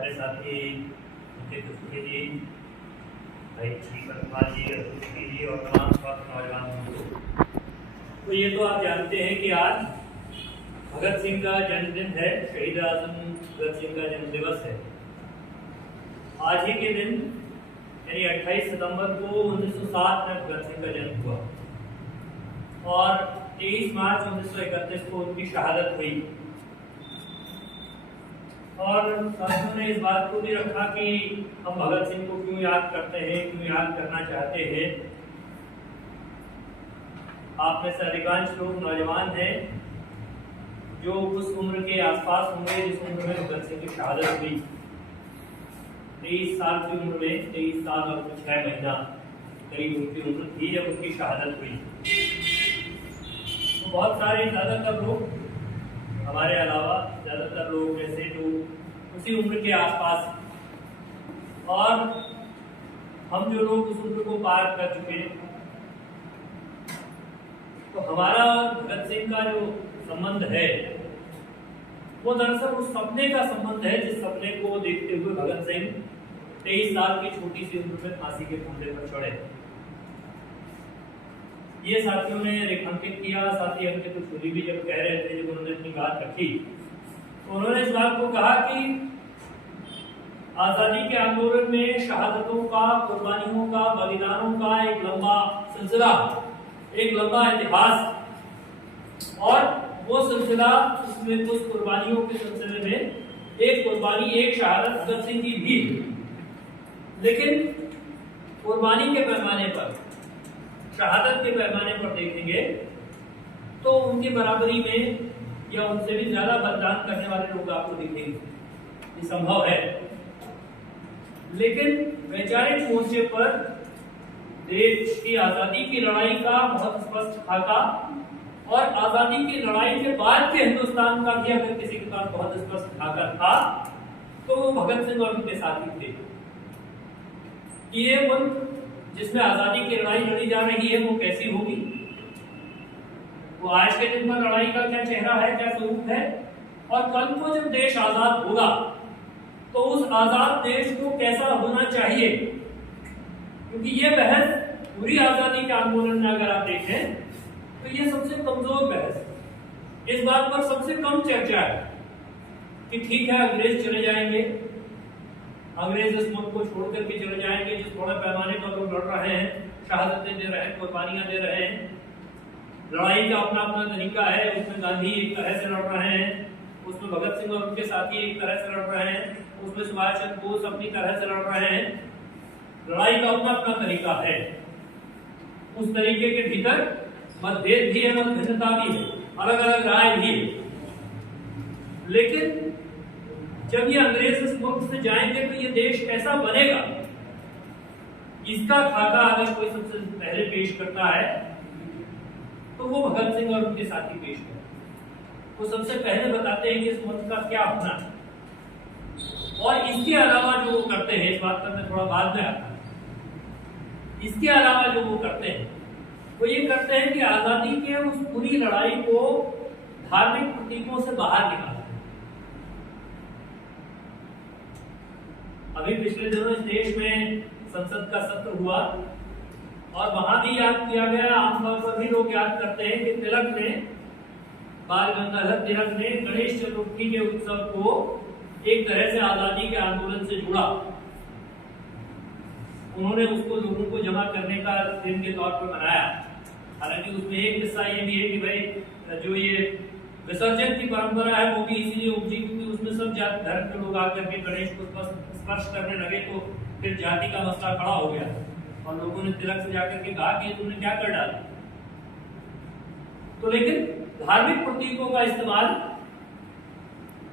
हमारे साथी नित्य कुशली जी, भाई श्री परमाल जी, अरुण जी और तमाम स्वास्थ्य नौजवान बंधु। तो ये तो आप जानते हैं कि आज भगत सिंह का जन्मदिन है, शहीद आजम भगत सिंह का जन्म दिवस है। आज ही के दिन यानी 28 सितंबर को 1907 में भगत सिंह का जन्म हुआ और 23 मार्च 1931 को उनकी शहादत हुई। और साथियों ने इस बात को भी रखा कि हम भगत सिंह को क्यों याद करते हैं, क्यों याद करना चाहते हैं। आप में से अधिकांश लोग नौजवान हैं जो उस उम्र के आसपास होंगे जिस उम्र में भगत सिंह की शहादत हुई। 23 साल की उम्र में, 23 साल और 6 महीना करीब उनकी उम्र थी जब उनकी शहादत हुई। तो बहुत सारे ज़्यादातर लोग हमारे अलावा ज़्यादातर लोग जैसे जो उसी उम्र के आसपास और हम जो लोग उस उम्र को पार कर चुके हैं, तो हमारा भगत सिंह का जो संबंध है वो दरअसल उस सपने का संबंध है जिस सपने को देखते हुए भगत सिंह 23 साल की छोटी सी उम्र में फांसी के फंदे पर चढ़े। ये साथियों ने रेखांकित किया। साथी अंकित कुशली भी जब कह रहे थे, जब उन्होंने अपनी बात रखी तो उन्होंने इस बात को कहा कि आजादी के आंदोलन में शहादतों का, कुर्बानियों का, बलिदानों का एक लंबा सिलसिला, एक लंबा इतिहास, और वो सिलसिला उसमें कुछ कुर्बानियों के सिलसिले में एक कुर्बानी, एक शहादत भगत सिंह की भी, लेकिन कुर्बानी के पैमाने पर, शहादत के पैमाने पर देखेंगे तो उनकी बराबरी में या उनसे भी ज्यादा बलिदान करने वाले लोग आपको दिखेंगे। ये संभव है, लेकिन वैचारिक मोर्चे पर देश की आजादी की लड़ाई का बहुत स्पष्ट खाका और आजादी की लड़ाई के बाद के हिंदुस्तान का भी अगर किसी के पास बहुत स्पष्ट खाका था तो वो भगत सिंह और उनके साथी थे। ये मुल्क जिसमें आजादी की लड़ाई लड़ी जा रही है वो कैसी होगी, वो आज के दिन पर लड़ाई का क्या चेहरा है, क्या स्वरूप है, और कल को जब देश आजाद होगा तो उस आजाद देश को कैसा होना चाहिए। क्योंकि ये बहस पूरी आजादी के आंदोलन में अगर आप देखें तो ये सबसे कमजोर बहस है। इस बात पर सबसे कम चर्चा है कि ठीक है अंग्रेज चले जाएंगे, अंग्रेज इस मुल्क को छोड़ करके चले जाएंगे, जिस थोड़े पैमाने पर लोग लड़ रहे हैं, शहादतें दे रहे हैं, कुर्बानियां दे रहे हैं। लड़ाई का अपना अपना तरीका है, उसमें गांधी एक तरह से लड़ रहे हैं, उसमें भगत सिंह और उनके साथी एक तरह से लड़ रहे हैं, उसमें सुभाष चंद्र बोस अपनी तरह से लड़ रहे हैं। लड़ाई का अपना अपना तरीका है। उस तरीके के भीतर मतभेद भी है, मतभिन्नता भी है, अलग अलग राय भी है। लेकिन जब ये अंग्रेज इस मुल्क से जाएंगे तो ये देश कैसा बनेगा, इसका खाका अगर कोई सबसे पहले पेश करता है तो वो भगत सिंह और उनके साथी पेश करते हैं। वो सबसे पहले बताते हैं कि इस मुल्क का क्या होना है। और इसके अलावा जो वो करते हैं, इस बात पर मैं थोड़ा बाद में आता हूं, इसके अलावा जो वो करते हैं वो ये करते हैं कि आजादी के उस पूरी लड़ाई को धार्मिक प्रतीकों से बाहर निकालते हैं। अभी पिछले दिनों इस देश में संसद का सत्र हुआ और वहां भी याद किया गया, आमतौर पर भी लोग याद करते हैं कि तिलक ने, बाल गंगाधर तिलक ने गणेश चतुर्थी के उत्सव को एक तरह से आजादी के आंदोलन से जुड़ा। उन्होंने उसको लोगों को जमा करने का दिन के तौर पर मनाया। हालांकि उसमें एक किस्सा ये भी है कि भाई जो ये विसर्जन की परंपरा है वो भी इसीलिए उपजी क्योंकि उसमें सब जाति धर्म के लोग आकर के गणेश को स्पर्श करने लगे, तो फिर जाति का मसला खड़ा हो गया और लोगों ने तिलक से जाकर के कहा कि तुमने क्या कर डाला। तो लेकिन धार्मिक प्रतीकों का इस्तेमाल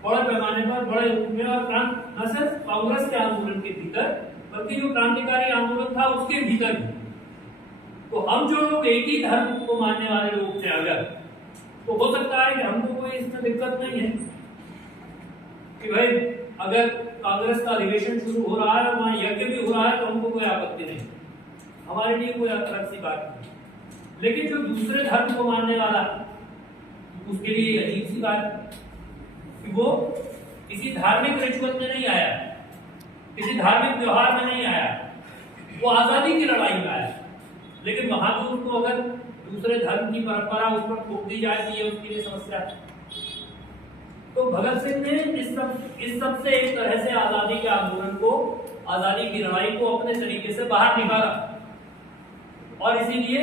बड़े पैमाने पर, बड़े रूप में, और न सिर्फ कांग्रेस के आंदोलन के भीतर बल्कि जो क्रांतिकारी आंदोलन था उसके भीतर भी। तो हम जो लोग एक ही धर्म को मानने वाले लोग थे, अगर तो हो सकता है कि हमको कोई इसमें दिक्कत नहीं है कि भाई अगर कांग्रेस का अधिवेशन शुरू हो रहा है और वहां यज्ञ भी हो रहा है तो हमको कोई आपत्ति नहीं, हमारे लिए कोई अलग सी बात नहीं। लेकिन जो दूसरे धर्म को मानने वाला उसके लिए अजीब सी बात कि वो किसी धार्मिक रिचुअल में नहीं आया, किसी धार्मिक त्योहार में नहीं आया, वो आजादी की लड़ाई में आया। लेकिन वहां तो उसको अगर दूसरे धर्म की परंपरा उस पर थोप दी जाती है, उसके लिए समस्या है। तो भगत सिंह ने इस सब से एक तरह से आजादी के आंदोलन को, आजादी की लड़ाई को अपने तरीके से बाहर निकाला। और इसीलिए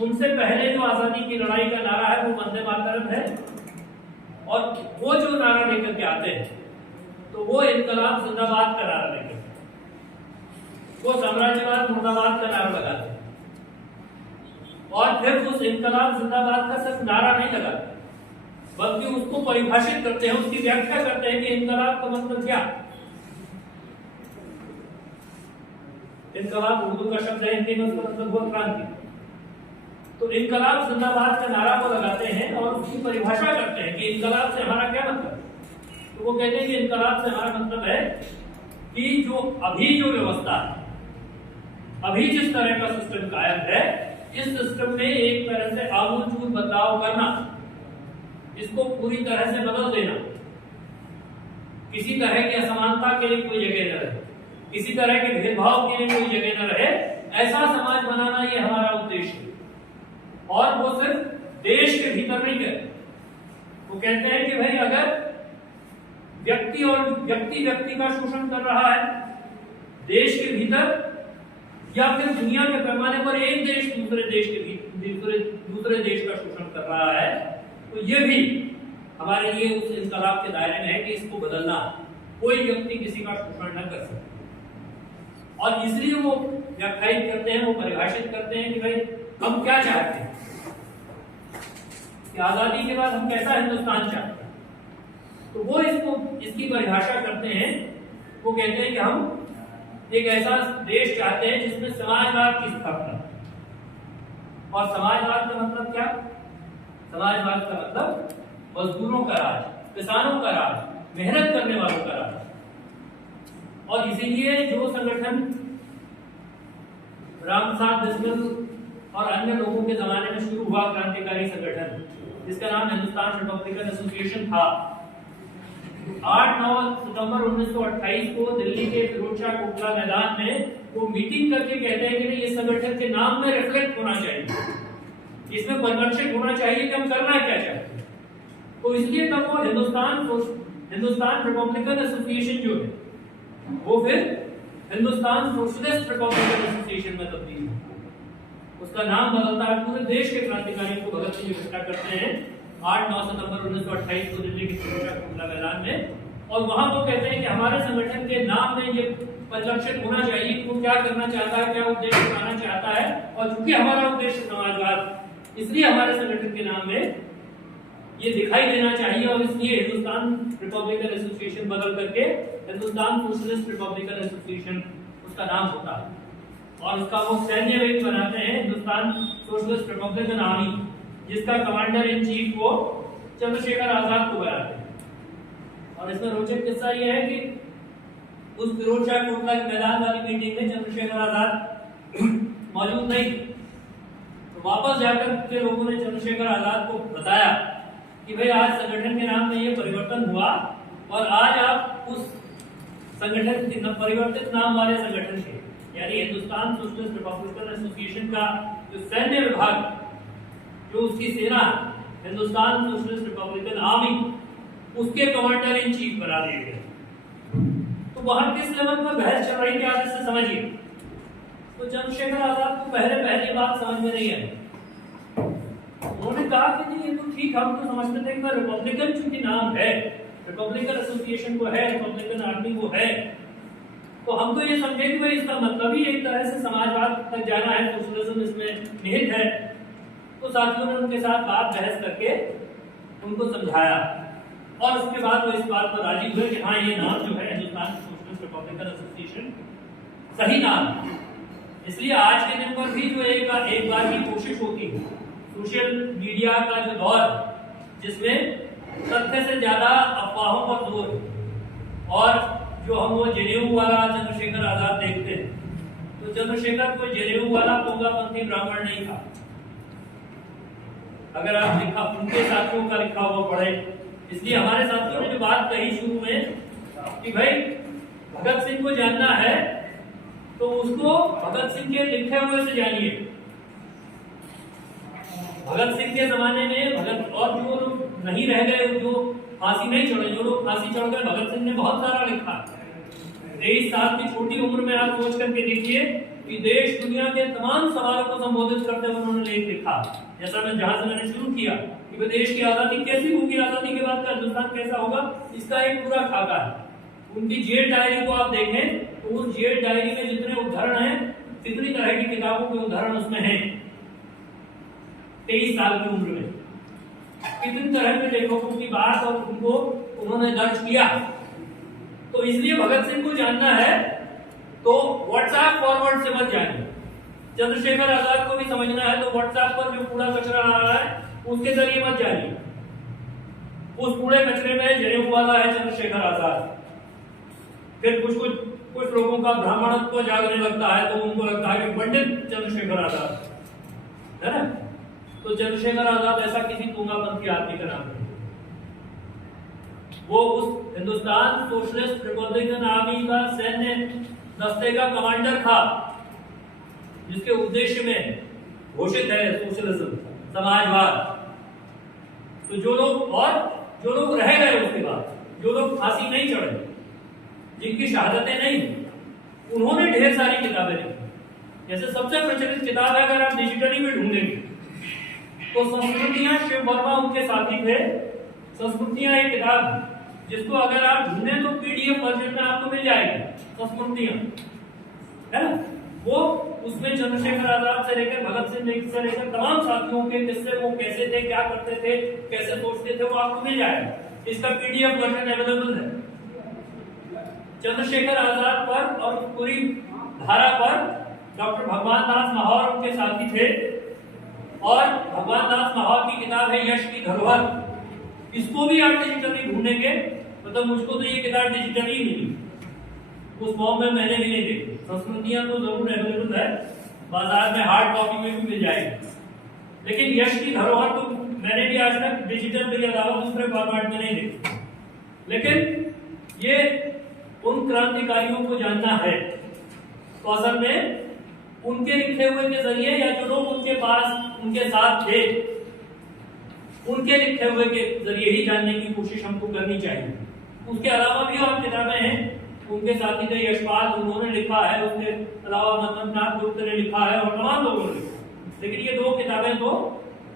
उनसे पहले जो आजादी की लड़ाई का नारा है वो वंदे मातरम है, और वो जो नारा लेकर के आते हैं तो वो इनकलाब जिंदाबाद का नारा लेकर, वो साम्राज्यवाद मुर्दाबाद का नारा लगाते हैं। और फिर उस इनकलाब जिंदाबाद का सिर्फ नारा नहीं लगाते, बल्कि उसको परिभाषित करते हैं, उसकी व्याख्या करते हैं कि इनकलाब का मतलब क्या। इनकलाब उर्दू का शब्द है, हिंदी में उसका मतलब हुआ क्रांति। तो इनकलाब जिंदाबाद का नारा वो लगाते हैं और उसकी परिभाषा करते हैं कि इनकलाब से हमारा क्या मतलब है। तो वो कहते हैं कि इनकलाब से हमारा मतलब है कि जो अभी जो व्यवस्था है, अभी जिस तरह का सिस्टम कायम है, इस सिस्टम में एक तरह से आमूलचूल बदलाव करना, इसको पूरी तरह से बदल देना, किसी तरह की असमानता के लिए कोई जगह न रहे, किसी तरह के भेदभाव के लिए कोई जगह न रहे, ऐसा समाज बनाना ये हमारा उद्देश्य है। और वो सिर्फ देश के भीतर नहीं कहते, वो कहते हैं कि भाई अगर व्यक्ति और व्यक्ति का शोषण कर रहा है देश के भीतर, या फिर दुनिया के पैमाने पर एक देश दूसरे देश का शोषण कर रहा है, तो ये भी हमारे लिए उस इनकलाब के दायरे में है कि इसको बदलना, कोई व्यक्ति किसी का शोषण न कर सके। और इसलिए वो व्याख्यायित करते हैं, वो परिभाषित करते हैं कि भाई हम क्या चाहते हैं, कि आजादी के बाद हम कैसा हिंदुस्तान चाहते हैं। तो वो इसकी परिभाषा करते हैं। वो कहते हैं कि हम एक ऐसा देश चाहते हैं जिसमें समाजवाद की स्थापना। और समाजवाद का मतलब क्या? समाजवाद का मतलब मजदूरों का राज, किसानों का राज, मेहनत करने वालों का राज। और इसीलिए जो संगठन रामप्रसाद बिस्मिल और अन्य लोगों के जमाने में शुरू हुआ क्रांतिकारी संगठन, जिसका नाम हिंदुस्तान रिपब्लिकन एसोसिएशन था, 8-9 सितंबर 1928 को दिल्ली के फिरोजशाह कोटला मैदान में वो मीटिंग करके कहते हैं कि नहीं, इस संगठन के नाम में रिफ्लेक्ट होना चाहिए, इसमें परिलक्षित होना चाहिए कि हम करना क्या चाहते हैं। तो इसलिए तब वो हिंदुस्तान रिपब्लिकन एसोसिएशन जो है वो फिर हिंदुस्तान सोशलिस्ट रिपब्लिकन एसोसिएशन में तब्दील हुआ। उसका नाम बदलता है। पूरे देश के क्रांतिकारी को भगत सिंह इकट्ठा करते हैं 8-9 सितंबर 1928 को दिल्ली के फिरोजशाह कोटला मैदान में, और वहां वो कहते हैं कि हमारे संगठन के नाम में ये परिलक्षित होना चाहिए कि वो क्या करना चाहता है, क्या उद्देश्य पाना चाहता है। और चूंकि हमारा उद्देश्य समाजवाद, इसलिए हमारे संगठन के नाम में ये दिखाई देना चाहिए, और इसलिए हिंदुस्तान रिपब्लिकन एसोसिएशन बदल करके हिंदुस्तान सोशलिस्ट रिपब्लिकन एसोसिएशन उसका नाम होता है। और उसका वो सैन्य विंग बनाते हैं, हिंदुस्तान सोशलिस्ट रिपब्लिकन आर्मी, जिसका कमांडर इन चीफ वो चंद्रशेखर आजाद को बनाते हैं। और इसमें रोचक किस्सा ये है कि उस फिरोजशाह कोटला के मैदान वाली मीटिंग में चंद्रशेखर आजाद मौजूद नहीं, तो वापस जाकर के लोगों ने चंद्रशेखर आजाद को बताया कि भाई आज संगठन के नाम में ये परिवर्तन हुआ, और आज आप उस संगठन के परिवर्तित नाम वाले संगठन के, यानी हिंदुस्तान सोशलिस्ट रिपब्लिकन एसोसिएशन का जो सैन्य विभाग, जो उसकी सेना, हिंदुस्तान सोशलिस्ट रिपब्लिकन आर्मी, उसके कमांडर इन चीफ बना दिए गए। तो वहां किस लेवल पर बहस चल रही थी आप इससे समझिए। तो चंद्रशेखर आजाद को पहली बात समझ में नहीं आई। उन्होंने कहा कि नहीं, ये तो ठीक, हम तो समझते थे कि रिपब्लिकन चूंकि नाम है, रिपब्लिकन एसोसिएशन को है, रिपब्लिकन आर्मी वो है, तो हम तो ये समझे कि भाई इसका मतलब ही एक तरह से समाजवाद तक जाना है, सोशलिज्म इसमें निहित है। तो साथियों ने उनके साथ बात बहस करके उनको समझाया, और उसके बाद वो इस बात पर राजी हुए कि हाँ, ये नाम जो है हिंदुस्तान सोशलिस्ट रिपब्लिकन एसोसिएशन सही नाम है। इसलिए आज के दिन पर भी जो एक बार की कोशिश होती है, सोशल मीडिया का जो दौर, जिसमें तथ्य से ज्यादा अफवाहों पर जोर है, और जो हम वो जनेऊ वाला चंद्रशेखर आजाद देखते हैं, तो चंद्रशेखर कोई जनेऊ वाला पोंगापंथी ब्राह्मण नहीं था। अगर आप उनके साथियों का लिखा हुआ पढ़े, इसलिए हमारे साथियों ने जो बात कही शुरू में कि भाई भगत सिंह को जानना है तो उसको भगत सिंह के लिखे हुए से जानिए। भगत सिंह के जमाने में भगत और जो लोग नहीं रह गए, जो फांसी नहीं चढ़े, जो लोग फांसी चढ़ गए, भगत सिंह ने बहुत सारा लिखा। 23 साल की छोटी उम्र में आप सोच करके देखिए कि देश दुनिया के तमाम सवालों को संबोधित करते हुए उन्होंने लेख लिखा। जैसा मैं जहां से मैंने शुरू किया कि देश की आजादी कैसी होगी, आजादी के बाद का हिंदुस्तान कैसा होगा, इसका एक पूरा खाका है। उनकी जेल डायरी को आप देखें तो उस जेल डायरी में जितने उदाहरण हैं, कितनी तरह की किताबों के उदाहरण उसमें हैं। 23 साल की उम्र में कितनी तरह के लेखकों की बात और उनको उन्होंने दर्ज किया। तो इसलिए भगत सिंह को जानना है तो व्हाट्सएप फॉरवर्ड से मत जानिए। चंद्रशेखर आजाद को भी समझना है तो व्हाट्सएप पर जो कूड़ा कचरा आ रहा है उसके जरिए मत जानिए। उस कूड़े कचरे में जने वाला है चंद्रशेखर आजाद। फिर कुछ लोगों का ब्राह्मणत्व जागने लगता है तो उनको लगता है कि पंडित चंद्रशेखर आजाद है ना। तो चंद्रशेखर आजाद ऐसा किसी पूंगापंथी आदमी का नाम नहीं। वो उस हिंदुस्तान सोशलिस्ट रिपब्लिकन आर्मी का सैन्य दस्ते का कमांडर था जिसके उद्देश्य में घोषित है सोशलिज्म, समाजवाद। तो जो लोग रह गए उसके बाद, जो लोग फांसी नहीं चढ़े, जिनकी शहादतें नहीं, उन्होंने ढेर सारी किताबें लिखी। जैसे सबसे प्रचलित किताब है, अगर आप डिजिटली में ढूंढेंगे तो संस्कृतियां, शिव वर्मा उनके साथी थे। संस्कृतियां एक किताब जिसको अगर आप ढूंढें तो पीडीएफ वर्जन में आपको मिल जाएगी। संस्कृतियां है ना, वो उसमें चंद्रशेखर आजाद से लेकर भगत सिंह से लेकर तमाम साथियों के किस्से, वो कैसे थे, क्या करते थे, कैसे सोचते थे, वो आपको मिल जाएगा। इसका पीडीएफ वर्जन अवेलेबल है। चंद्रशेखर आजाद पर और पूरी धारा पर डॉक्टर भगवान दास माहौर उनके साथी थे और भगवान दास माहौर की किताब है यश की धरोहर। इसको भी आप डिजिटली ढूंढेंगे, मतलब मुझको तो ये किताब डिजिटली मिली, उस फॉर्म में मैंने भी नहीं देखी। संस्कृतियां तो जरूर अवेलेबल है, बाजार में हार्ड कॉपी में भी मिल जाएगी, लेकिन यश की धरोहर तो मैंने भी आज तक डिजिटल के अलावा दूसरे फॉर्मेट में नहीं देखी। लेकिन ये उन क्रांतिकारियों को जानना है तो असल में उनके लिखे हुए के जरिए या जो लोग उनके पास उनके साथ थे उनके लिखे हुए के जरिए ही जानने की कोशिश हमको करनी चाहिए। उसके अलावा भी और किताबें हैं, उनके साथी थे यशपाल, उन्होंने लिखा है, उसके अलावा मदननाथ गुप्त ने लिखा है और तमाम लोगों ने लिखा। लेकिन ये दो किताबें तो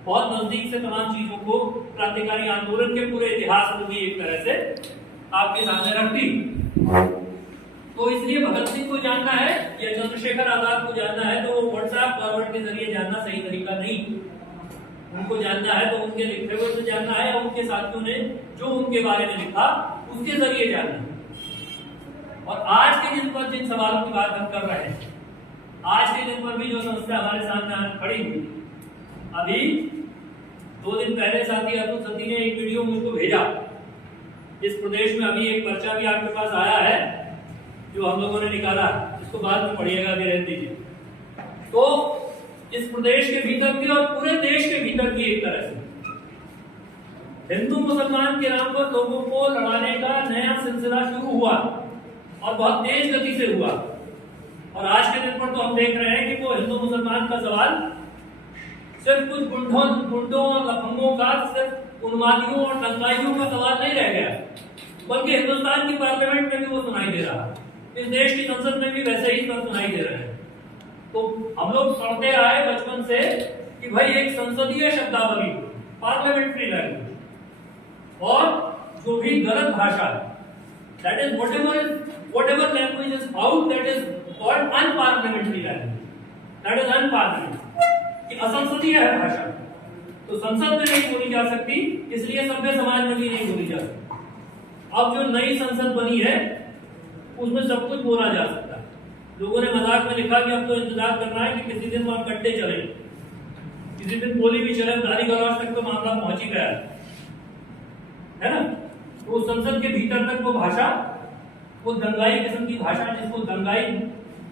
बहुत नजदीक से तमाम चीजों को, क्रांतिकारी आंदोलन के पूरे इतिहास को भी एक तरह से आपके सामने रखती। तो इसलिए भगत सिंह को जानना है या चंद्रशेखर आजाद को जानना है तो वो व्हाट्सएप फॉरवर्ड के जरिए जानना सही तरीका नहीं। उनको जानना है तो उनके लिखे हुए से जानना है और उनके साथियों ने जो उनके बारे में लिखा उसके जरिए जानना है। और आज के दिन पर जिन सवालों की बात हम कर रहे हैं, आज के दिन पर भी जो समस्या हमारे सामने खड़ी हुई, अभी 2 दिन पहले साथी अतुल सती ने एक वीडियो मुझको भेजा। इस प्रदेश में अभी एक पर्चा भी आपके पास आया है जो हम लोगों ने निकाला, इसको बाद में पढ़िएगा, अभी रहने दीजिए। तो इस प्रदेश के भीतर की और पूरे देश के भीतर की एक तरह से हिंदू मुसलमान के नाम पर लोगों को लड़ाने का नया सिलसिला शुरू हुआ और बहुत तेज गति से हुआ। और आज के दिन पर तो हम देख रहे हैं कि वो हिंदू मुसलमान का सवाल सिर्फ कुछ गुंडों और लफंगों का, सिर्फ उन्मादियों और दंगाइयों का सवाल नहीं रह गया, बल्कि हिंदुस्तान की पार्लियामेंट में भी वो सुनाई दे रहा है, इस देश की संसद में भी वैसे ही स्वर सुनाई दे रहे हैं। तो हम लोग पढ़ते आए बचपन से कि भाई एक संसदीय शब्दावली, पार्लियामेंट्री लैंग्वेज, और जो भी गलत भाषा है, that is whatever language is out, that is called unparliamentary language, that is unparliamentary, कि असंसदीय है भाषा, तो संसद में नहीं बोली जा सकती, इसलिए सभ्य समाज में भी नहीं बोली जा सकती। अब जो नई संसद बनी है उसमें सब कुछ बोला जा सकता है। लोगों ने मजाक में लिखा कि अब तो इंतजार करना है कि किसी दिन वहां कट्टे चले, किसी दिन गोली भी चले, गाली गलौज तक तो मामला पहुंच ही गया है ना। तो संसद के भीतर तक वो भाषा, वो दंगाई किस्म की भाषा, जिसको दंगाई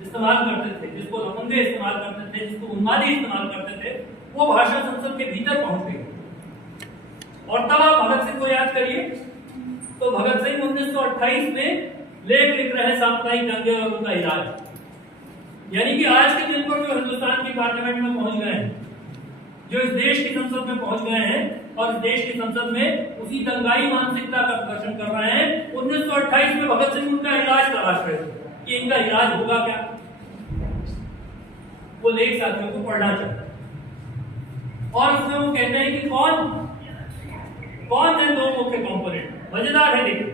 इस्तेमाल करते थे, जिसको लफंगे इस्तेमाल करते थे, जिसको उन्मादी इस्तेमाल करते थे, वो भाषा संसद के भीतर पहुंच गई। और तब आप भगत सिंह को याद करिए, तो भगत सिंह 1928 में लेख लिख रहे हैं साप्ताहिक दंगे और उनका इलाज। यानी कि आज के दिन पर जो हिंदुस्तान की पार्लियामेंट में पहुंच गए हैं, जो इस देश की संसद में पहुंच गए हैं और इस देश की संसद में उसी दंगाई मानसिकता का प्रदर्शन कर रहे हैं। 1928 में भगत सिंह उनका इलाज तलाश रहे थे कि इनका इलाज होगा क्या। वो लेख साथियों को पढ़ना चाहिए और उसमें वो कहते हैं कि कौन है दो मुख्य कंपोनेंट। मजेदार है, देखिए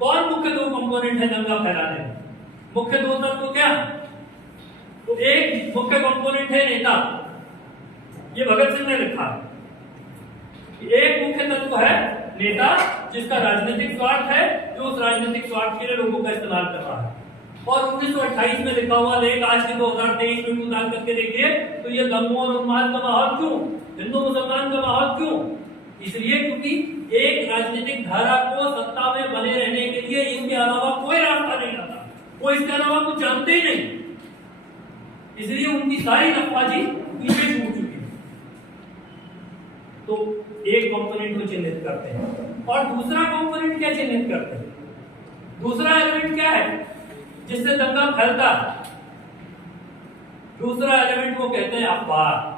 कौन मुख्य दो कंपोनेंट है दंगा फैलाने में। मुख्य दो तत्व क्या, तो एक मुख्य कंपोनेंट है नेता, ये भगत सिंह ने लिखा। एक मुख्य तत्व है नेता जिसका राजनीतिक स्वार्थ है, जो उस राजनीतिक स्वार्थ के लिए लोगों का इस्तेमाल कर रहा है। और 1928 में लिखा हुआ लेख आज के 2023 में उतार करके देखिए तो ये दंगों और उन्माद का माहौल क्यों, हिंदू मुसलमान का माहौल क्यों। इसलिए क्योंकि एक राजनीतिक धारा को सत्ता में बने रहने के लिए इनके अलावा कोई रास्ता नहीं आता, वो इसके अलावा कुछ जानते ही नहीं। इसलिए उनकी सारी नफाजी पीछे छूट चुकी है। तो एक कंपोनेंट को चिन्हित करते हैं और दूसरा कंपोनेंट क्या चिन्हित करते हैं। दूसरा एलिमेंट क्या है जिससे दंगा फैलता है। दूसरा एलिमेंट वो कहते हैं अखबार।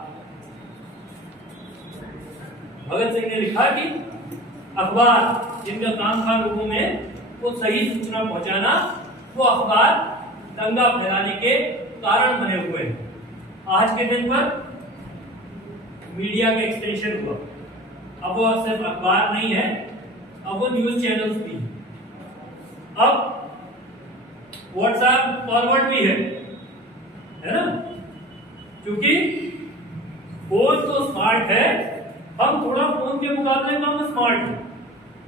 भगत सिंह ने लिखा कि अखबार जिनका काम था लोगों में वो सही सूचना पहुंचाना, वो अखबार दंगा फैलाने के कारण बने हुए हैं। आज के दिन पर मीडिया का एक्सटेंशन हुआ, अब वो सिर्फ अखबार नहीं है, अब वो न्यूज चैनल्स भी, अब व्हाट्सएप फॉरवर्ड भी है ना। क्योंकि फोन तो स्मार्ट है, हम थोड़ा फोन के मुकाबले कम स्मार्ट है,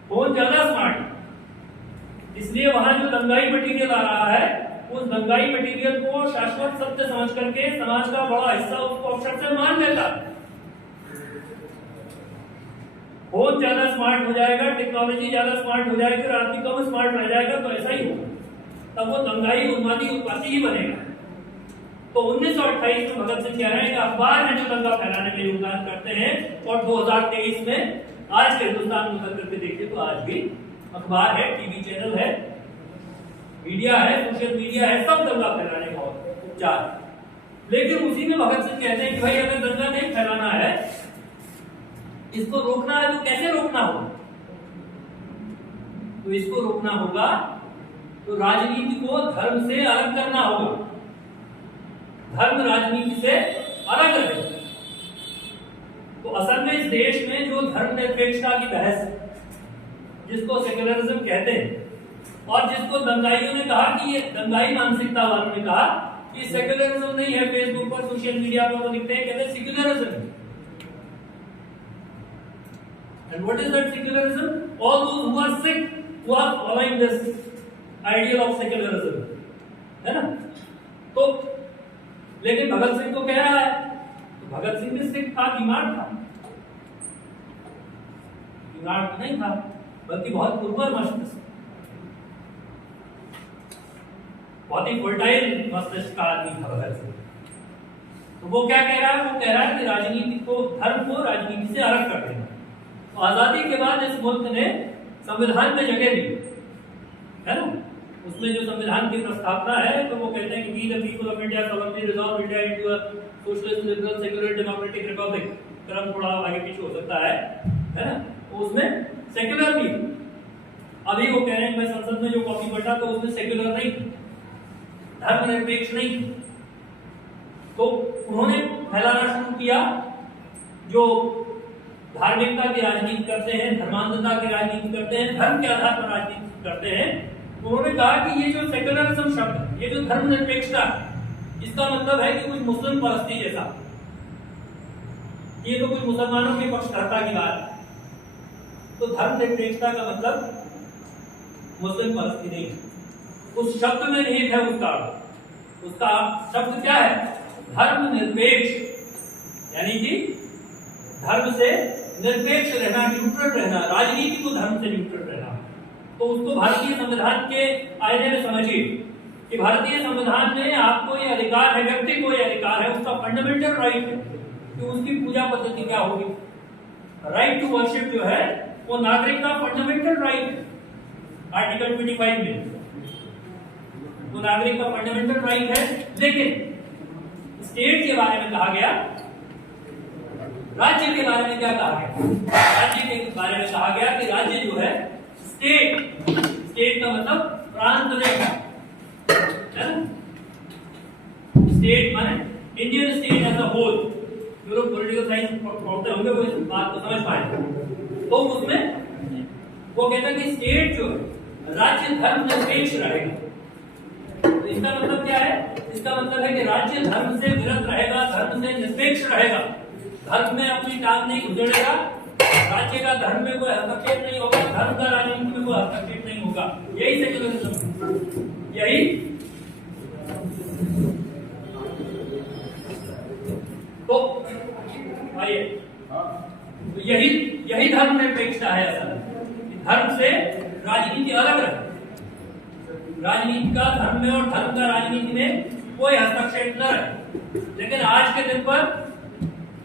फोन ज्यादा स्मार्ट है। इसलिए वहां जो दंगाई मटीरियल आ रहा है, उस दंगाई मटीरियल को शाश्वत सत्य समझ करके समाज का बड़ा हिस्सा उसको अवसर से मान लेता है। फोन ज्यादा स्मार्ट हो जाएगा, टेक्नोलॉजी ज्यादा स्मार्ट हो जाएगी और आदमी कम स्मार्ट रह जाएगा, तो ऐसा ही होगा, तब वो दंगाई उन्मादी उत्पाती ही बनेगा। तो 1928 में भगत सिंह कह रहे हैं कि अखबार है जो दंगा फैलाने में योगदान करते हैं। और 2023 में आज के हिंदुस्तान में करके देखिए तो आज भी अखबार है, टीवी चैनल है, मीडिया है, सोशल मीडिया है, सब दंगा फैलाने का उपचार। लेकिन उसी में भगत सिंह कहते हैं कि भाई अगर दंगा नहीं फैलाना है, इसको रोकना है, तो कैसे रोकना होगा। तो इसको रोकना होगा तो राजनीति को धर्म से अलग करना होगा, धर्म राजनीति से अलग रहे। तो असल में इस देश में जो धर्मनिरपेक्षता की बहस है, जिसको सेक्युलरिज्म कहते हैं, और जिसको दंगाइयों ने कहा कि ये दंगाई मानसिकता वालों ने कहा कि सेक्युलरिज्म नहीं है, फेसबुक पर सोशल मीडिया पर वो लिखते हैं, कहते हैं secularism. And what is that secularism? All those who are sick, who are following this ideal of secularism, है ना। तो लेकिन भगत सिंह तो कह रहा है, तो भगत सिंह भी सिख था, बीमार था, बीमार तो नहीं था, बल्कि बहुत उर्वर मस्तिष्क, बहुत ही फर्टाइल मस्तिष्क का आदमी था भगत सिंह। तो वो क्या कह रहा है, वो कह रहा है कि राजनीति को, धर्म को राजनीति से अलग कर देना। तो आजादी के बाद इस मुल्क ने संविधान में जगह दी है ना, उसमें जो संविधान की प्रस्तावना है, तो वो कहते हैं कि we the people of India solemnly resolve India into a socialist liberal secular democratic republic। क्रम थोड़ा आगे पीछे हो सकता है ना, तो उसमें सेक्युलर भी। अभी वो कह रहे हैं मैं संसद में जो कॉपी पढ़ा तो उसमें सेक्युलर नहीं, धर्मनिरपेक्ष नहीं। तो उन्होंने फैलाना शुरू किया, जो धार्मिकता की राजनीति करते हैं, धर्मांधता की राजनीति करते हैं, धर्म के आधार पर राजनीति करते हैं। उन्होंने कहा कि ये जो सेक्युलरिज्म शब्द, ये जो धर्मनिरपेक्षता, इसका मतलब है कि कुछ मुस्लिम परस्ती जैसा, ये तो कुछ मुसलमानों के पक्षधरता की बात है। तो धर्मनिरपेक्षता का मतलब मुस्लिम परस्ती नहीं, उस शब्द में निहित है उसका शब्द क्या है, धर्मनिरपेक्ष, यानी कि धर्म से निरपेक्ष रहना, न्यूट्रल रहना, राजनीति को धर्म से न्यूट्रल रहना। तो उसको भारतीय संविधान के आईने में समझिए कि भारतीय संविधान में आपको ये अधिकार है, व्यक्ति को ये अधिकार है, उसका फंडामेंटल राइट है कि उसकी पूजा पद्धति क्या होगी। राइट टू वर्शिप जो है वो नागरिक का फंडामेंटल राइट है आर्टिकल 25 में। वो नागरिक का फंडामेंटल राइट है। लेकिन स्टेट के बारे में कहा गया, राज्य के बारे में क्या कहा गया? राज्य के बारे में कहा गया कि राज्य जो है स्टेट का मतलब प्रांत नहीं है ना? स्टेट माने Indian state as a whole. जो लोग पॉलिटिकल साइंस पढ़ते होंगे वो इस बात को समझ पाएंगे। तो उसमें वो कहता है कि स्टेट जो राज्य धर्म निरपेक्ष रहेगा। तो इसका मतलब क्या है? इसका मतलब है कि राज्य धर्म से विरत रहेगा, धर्म से निरपेक्ष रहेगा, धर्म में अपनी टांग नहीं उजड़ेगा, राज्य का धर्म में कोई हस्तक्षेप नहीं होगा, धर्म का राजनीति में कोई हस्तक्षेप नहीं होगा। यही सेक्युलरिज्म, यही तो आइए यही धर्म निरपेक्षता है। असल धर्म से राजनीति अलग रहे, राजनीति का धर्म में और धर्म का राजनीति में कोई हस्तक्षेप न रहे। लेकिन आज के दिन पर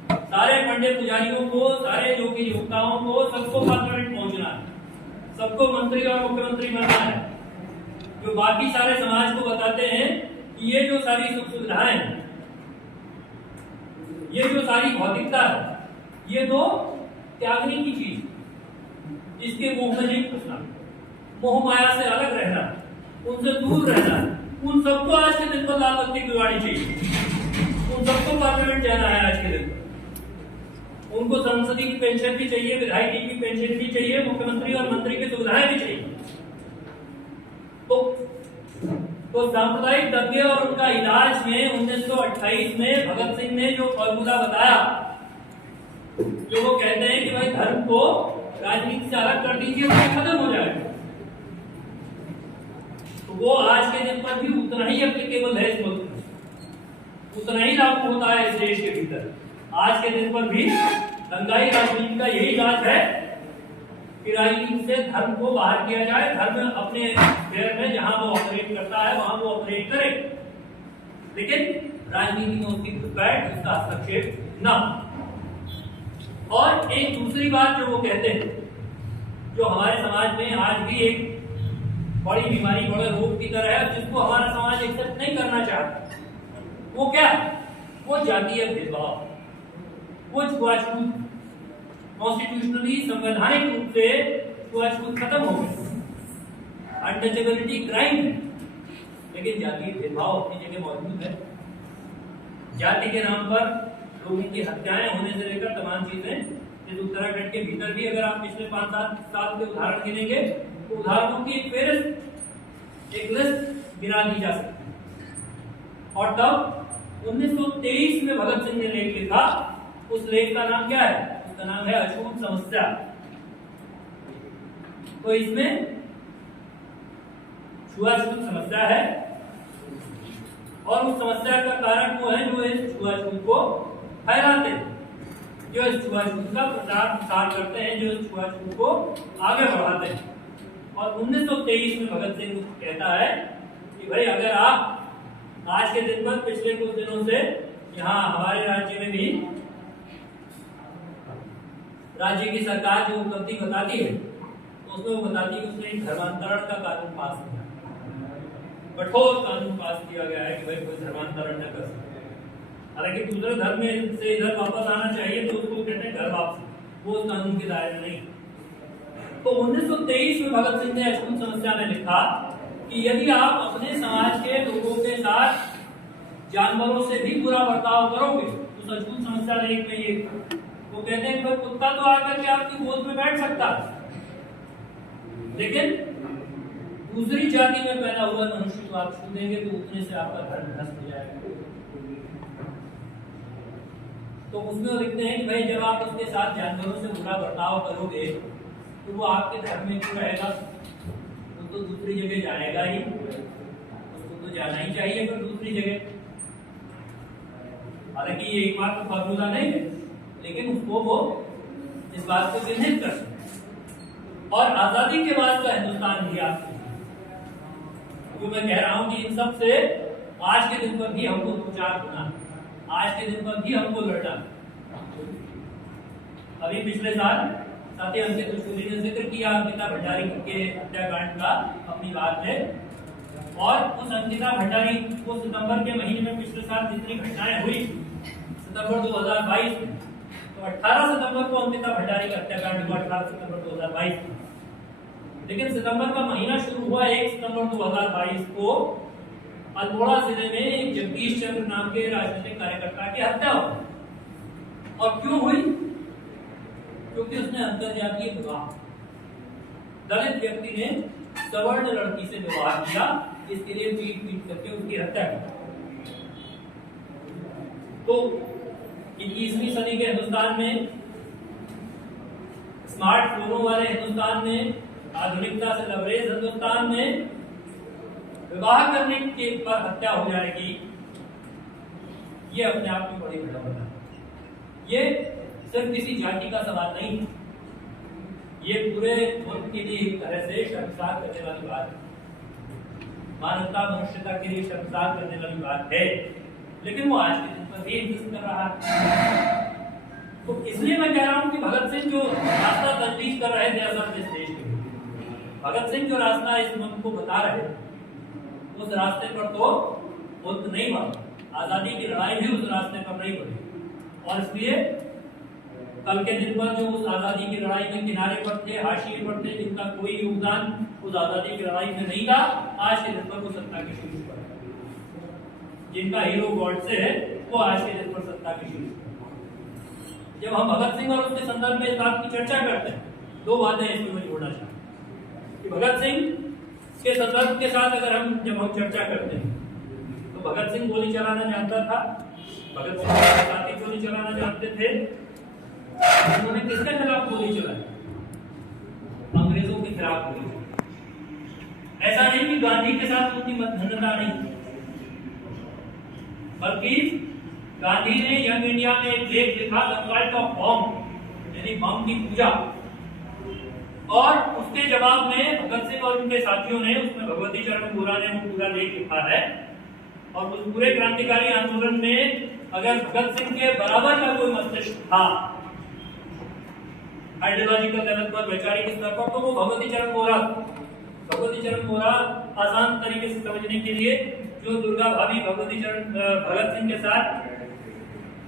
सारे पंडित पुजारियों को, सारे जो कि युवताओं को, सबको पार्लियामेंट पहुंचना है, सबको मंत्री और मुख्यमंत्री बनना है। जो बाकी सारे समाज को बताते हैं कि ये जो सारी सुख सुविधाएं, ये जो सारी भौतिकता है, ये तो त्यागने की चीज, इसके मुंह में नहीं घुसना, मोह माया से अलग रहना, उनसे दूर रहना। उन सबको आज के दिन पर लाल बत्ती दिलवानी चाहिए, उन सबको पार्लियामेंट जाना है आज के दिन पर। उनको संसदीय की पेंशन भी चाहिए, विधायकी की पेंशन भी चाहिए, मुख्यमंत्री और मंत्री की सुविधाएं भी चाहिए। तो सांप्रदायिक दंगे और उनका इलाज में 1928 में भगत सिंह ने जो फॉर्मूला बताया, जो वो कहते हैं कि भाई धर्म को राजनीति से अलग कर दीजिए तो खत्म हो जाएगा, तो वो आज के दिन पर भी उतना ही एप्लीकेबल है इस मुल्क में, उतना ही लागू होता है इस देश के भीतर। आज के दिन पर भी दंगाई राजनीति का यही इलाज है कि राजनीति से धर्म को बाहर किया जाए, धर्म अपने स्फीयर में जहां वो ऑपरेट करता है वहां वो ऑपरेट करे, लेकिन राजनीति में उसकी घुसपैठ, उसका हस्तक्षेप न। और एक दूसरी बात जो वो कहते हैं, जो हमारे समाज में आज भी एक बड़ी बीमारी, बड़े रोग की तरह है, जिसको हमारा समाज एक्सेप्ट नहीं करना चाहता, वो क्या है? वो जातीय भेदभाव, वो छुआछूत। कॉन्स्टिट्यूशनली, संवैधानिक रूप से छुआछूत खत्म हो गई, अनटचेबिलिटी क्राइम है, लेकिन जातीय भेदभाव अपनी जगह मौजूद है। जाति के नाम पर लोगों की हत्याएं होने से लेकर तमाम चीजें, जैसे उत्तराखंड के भीतर भी अगर आप पिछले 5-7 साल के उदाहरण गिनेंगे तो उदाहरणों की एक लिस्ट गिना दी जा सकती है। और तब 1923 में भगत सिंह ने लेख लिखा, उस लेख का नाम क्या है? उसका नाम है अछूत समस्या। तो इसमें छुआछूत समस्या है, और उस समस्या का कारण वो है जो इस छुआछूत को फैलाते हैं, जो इस छुआछूत का प्रचार प्रसार करते हैं, जो इस छुआछूत को आगे बढ़ाते हैं। और 1923 में भगत सिंह कहता है कि भाई अगर आप आज के दिन पर पिछले कुछ दिनों से यहाँ हमारे राज्य में भी राज्य की सरकार जो उपलब्धि बताती है, तो उसमें वो बताती है कि उसने एक धर्मांतरण का कानून पास किया, कठोर कानून पास किया गया है कि भाई कोई धर्मांतरण न कर सकते। हालांकि दूसरे धर्म में से इधर वापस आना चाहिए तो उसको कहते हैं घर वापसी, वो उस कानून के दायरे में नहीं। तो 1923 में भगत सिंह ने अछूत समस्या में लिखा कि यदि आप अपने समाज के लोगों के साथ जानवरों से भी बुरा बर्ताव करोगे तो अछूत समस्या लेख में ये वो कहते हैं कि कुत्ता तो आकर के आपकी गोद में बैठ सकता है, लेकिन दूसरी जाति में पैदा हुआ मनुष्य को आप छू देंगे तो उतने से आपका धर्म नष्ट हो जाएगा। तो उसमें वो लिखते हैं कि भाई जब आप उसके साथ जानवरों से बुरा बर्ताव करोगे तो वो आपके धर्म में क्यों रहेगा? वो तो दूसरी जगह जाएगा ही, उसको तो जाना ही चाहिए पर दूसरी जगह। हालांकि ये एक बात फॉर्मूला नहीं है, लेकिन उसको वो इस बात को चिन्हित कर सकते। और आजादी के बाद का हिंदुस्तान भी आपको, जो मैं कह रहा हूं कि इन सब से आज के दिन पर भी हमको प्रचार होना, आज के दिन पर भी हमको लड़ना। अभी पिछले साल साथी अंकित ने जिक्र किया अंकिता भंडारी के हत्याकांड का अपनी बात में, और उस अंकिता भंडारी को सितंबर के महीने में पिछले साल जितनी घटनाएं हुई सितंबर 2022 में, तो 18 सितंबर को अंकिता भंडारी का हत्याकांड हुआ, 18 सितंबर 2022 में। लेकिन सितंबर का महीना शुरू हुआ 1 सितंबर 2022 को अल्मोड़ा जिले में एक जगदीश चंद्र नाम के राजनीतिक कार्यकर्ता की हत्या हुई। और क्यों हुई? क्योंकि उसने अंतरजातीय विवाह, दलित व्यक्ति ने सवर्ण लड़की से विवाह किया, इसके लिए पीट करके उसकी हत्या की। तो 21वीं सदी के हिंदुस्तान में, स्मार्टफोनों वाले हिंदुस्तान में, आधुनिकता से लबरेज हिंदुस्तान में विवाह करने के पर हत्या हो जाएगी, ये अपने आप में बड़ी घटना है। ये सिर्फ किसी जाति का सवाल नहीं, ये पूरे मुल्क के लिए एक तरह से शर्मसार करने वाली बात है, मानवता मनुष्यता के लिए शर्मसार करने वाली बात है। लेकिन वो आज के दिन पर भी एग्जिस्ट कर रहा है। तो इसलिए मैं कह रहा हूं कि भगत सिंह जो रास्ता तजवीज कर रहे थे असल इस देश के, भगत सिंह जो रास्ता इस मुल्क को बता रहे थे, उस रास्ते पर तो मुल्क नहीं बढ़ा, आजादी की लड़ाई भी उस रास्ते पर नहीं बढ़ी। और इसलिए कल के दिन पर जो उस आजादी की लड़ाई में किनारे पर थे, हाशिए पर थे, जिनका कोई योगदान उस आजादी की लड़ाई में नहीं था, आज के दिन पर वो सत्ता के शीर्ष पर है। जिनका हीरो गॉडसे है, वो आज के दिन पर सत्ता के शीर्ष पर। जब हम भगत सिंह और उसके संदर्भ में इस बात की चर्चा करते हैं, दो बातें इसमें मैं जोड़ना चाहता हूं कि भगत सिंह के संदर्भ के साथ अगर जब हम चर्चा करते हैं, तो भगत सिंह गोली चलाना जानता था, भगत सिंह के साथी गोली चलाना जानते थे। उन्होंने किसके खिलाफ गोली चलाई? अंग्रेजों के खिलाफ गोली चलाई। ऐसा नहीं कि गांधी के साथ उनकी मतभेदता नहीं, बल्कि गांधी ने यंग इंडिया में एक लेख लिखा, द कल्ट ऑफ बॉम्ब, यानी बम की पूजा। और उसके जवाब में भगत सिंह और उनके साथियों ने, उसमें भगवती चरण बोरा ने वो पूरा लेख लिखा है। और उस पूरे क्रांतिकारी आंदोलन में अगर भगत सिंह के बराबर का कोई मस्तिष्क था आइडियोलॉजिकल लेवल पर, वैचारिक स्तर पर, तो वो भगवती चरण बोरा। भगवती चरण बोरा आसान तरीके से समझने के लिए, जो दुर्गा भाभी भगत सिंह के साथ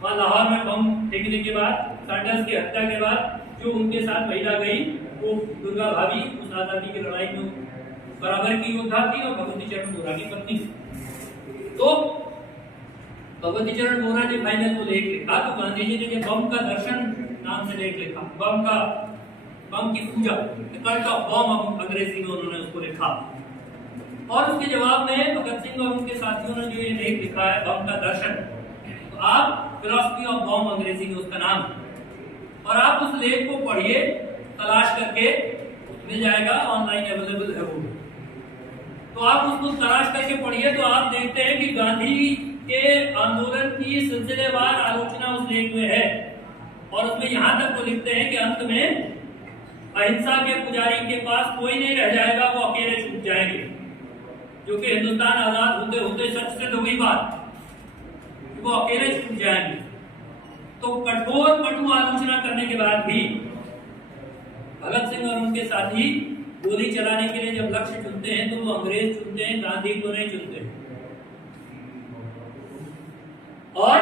वहां लाहौर में बम फेंकने के बाद, सैंडर्स की हत्या के बाद जो उनके साथ महिला गई, वो दुर्गा भाभी उस आजादी की लड़ाई में बराबर की योद्धा थी और भगवती चरण बोरा की पत्नी थी। तो भगवती चरण बोरा ने फाइनल को लेख लिखा, तो गांधी जी ने बम का दर्शन नाम से लेख लिखा, बम की पूजा, कल्ट ऑफ बॉम्ब अंग्रेजी में उन्होंने उसको लिखा। और उसके जवाब में भगत सिंह और उनके साथियों ने जो ये लेख लिखा है, बम का दर्शन, तो आप फिलॉसफी ऑफ बॉम्ब अंग्रेजी में उसका नाम, और आप उस लेख को पढ़िए, तलाश करके मिल जाएगा, ऑनलाइन अवेलेबल है वो। तो आप उसको तलाश करके पढ़िए, तो आप देखते हैं कि गांधी के आंदोलन की सिलसिलेवार आलोचना उस लेख में है। और उसमें यहां तक वो लिखते हैं कि अंत में अहिंसा के पुजारी के पास कोई नहीं रह जाएगा, वो अकेले छूट जाएंगे। जो कि हिंदुस्तान आजाद होते होते सच सिद्ध हुई बात, वो अकेले छूट जाएंगे। तो कठोर कटु आलोचना करने के बाद भी भगत सिंह और उनके साथी गोली चलाने के लिए जब लक्ष्य चुनते हैं, तो वो अंग्रेज चुनते हैं, गांधी को नहीं चुनते। और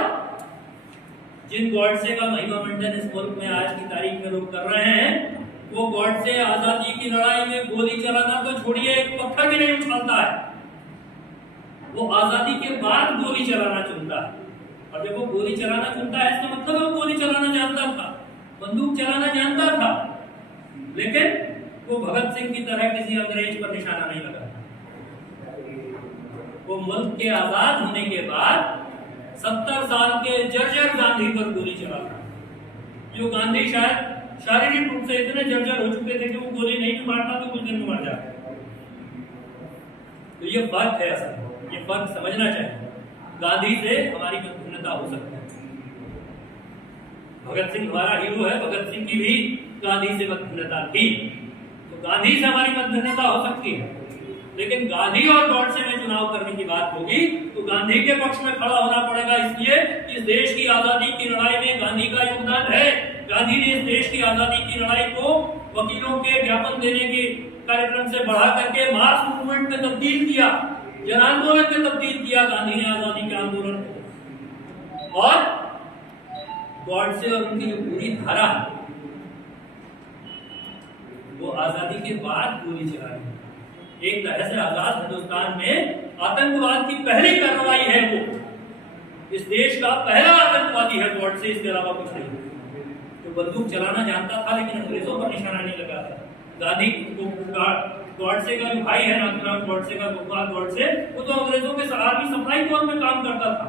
जिन गॉडसे का महिमा मंडन इस मुल्क में आज की तारीख में लोग कर रहे हैं, वो गॉडसे आजादी की लड़ाई में गोली चलाना तो छोड़िए, एक पत्थर भी नहीं उछालता है। वो आजादी के बाद गोली चलाना चुनता है। और जब वो गोली चलाना चुनता है, इसका मतलब वो गोली चलाना जानता था, बंदूक चलाना जानता था, लेकिन वो भगत सिंह की तरह किसी अंग्रेज पर निशाना नहीं लगाता। वो मुल्क के आजाद होने के बाद 70 साल के जर्जर गांधी पर गोली चलाता, जो गांधी शायद शारीरिक रूप से इतने जर्जर हो चुके थे कि वो गोली नहीं भी मारता तो कुछ दिन में मर जाता। तो ये फर्क है, असल ये फर्क समझना चाहिए। गांधी से हमारी भिन्नता हो सकती है। भगत सिंह हमारा हीरो है, भगत सिंह की भी गांधी से भिन्नता थी, तो गांधी से हमारी भिन्नता हो सकती है। लेकिन गांधी और गॉडसे में चुनाव करने की बात होगी, तो गांधी के पक्ष में खड़ा होना पड़ेगा, इसलिए कि इस देश की आजादी की लड़ाई में गांधी का योगदान है। गांधी ने इस देश की आजादी की लड़ाई को वकीलों के ज्ञापन देने के कार्यक्रम से बढ़ा करके मास मूवमेंट में तब्दील किया। जन आंदोलन में तब्दील किया गांधी ने आजादी के आंदोलन को। और गॉडसे और उनकी जो पूरी धारा वो आजादी के बाद गोली चलाई। एक तरह से आजाद हिंदुस्तान में आतंकवाद की पहली कार्रवाई है वो। इस देश का पहला आतंकवादी है गॉडसे, इसके अलावा कुछ नहीं। तो बंदूक चलाना जानता था लेकिन अंग्रेजों पर निशाना नहीं लगाता। गांधी गॉडसे का जो भाई है नाथूराम गॉडसे का, गोपाल गॉडसे, वो तो अंग्रेजों के आर्मी सप्लाई कोर में काम करता था।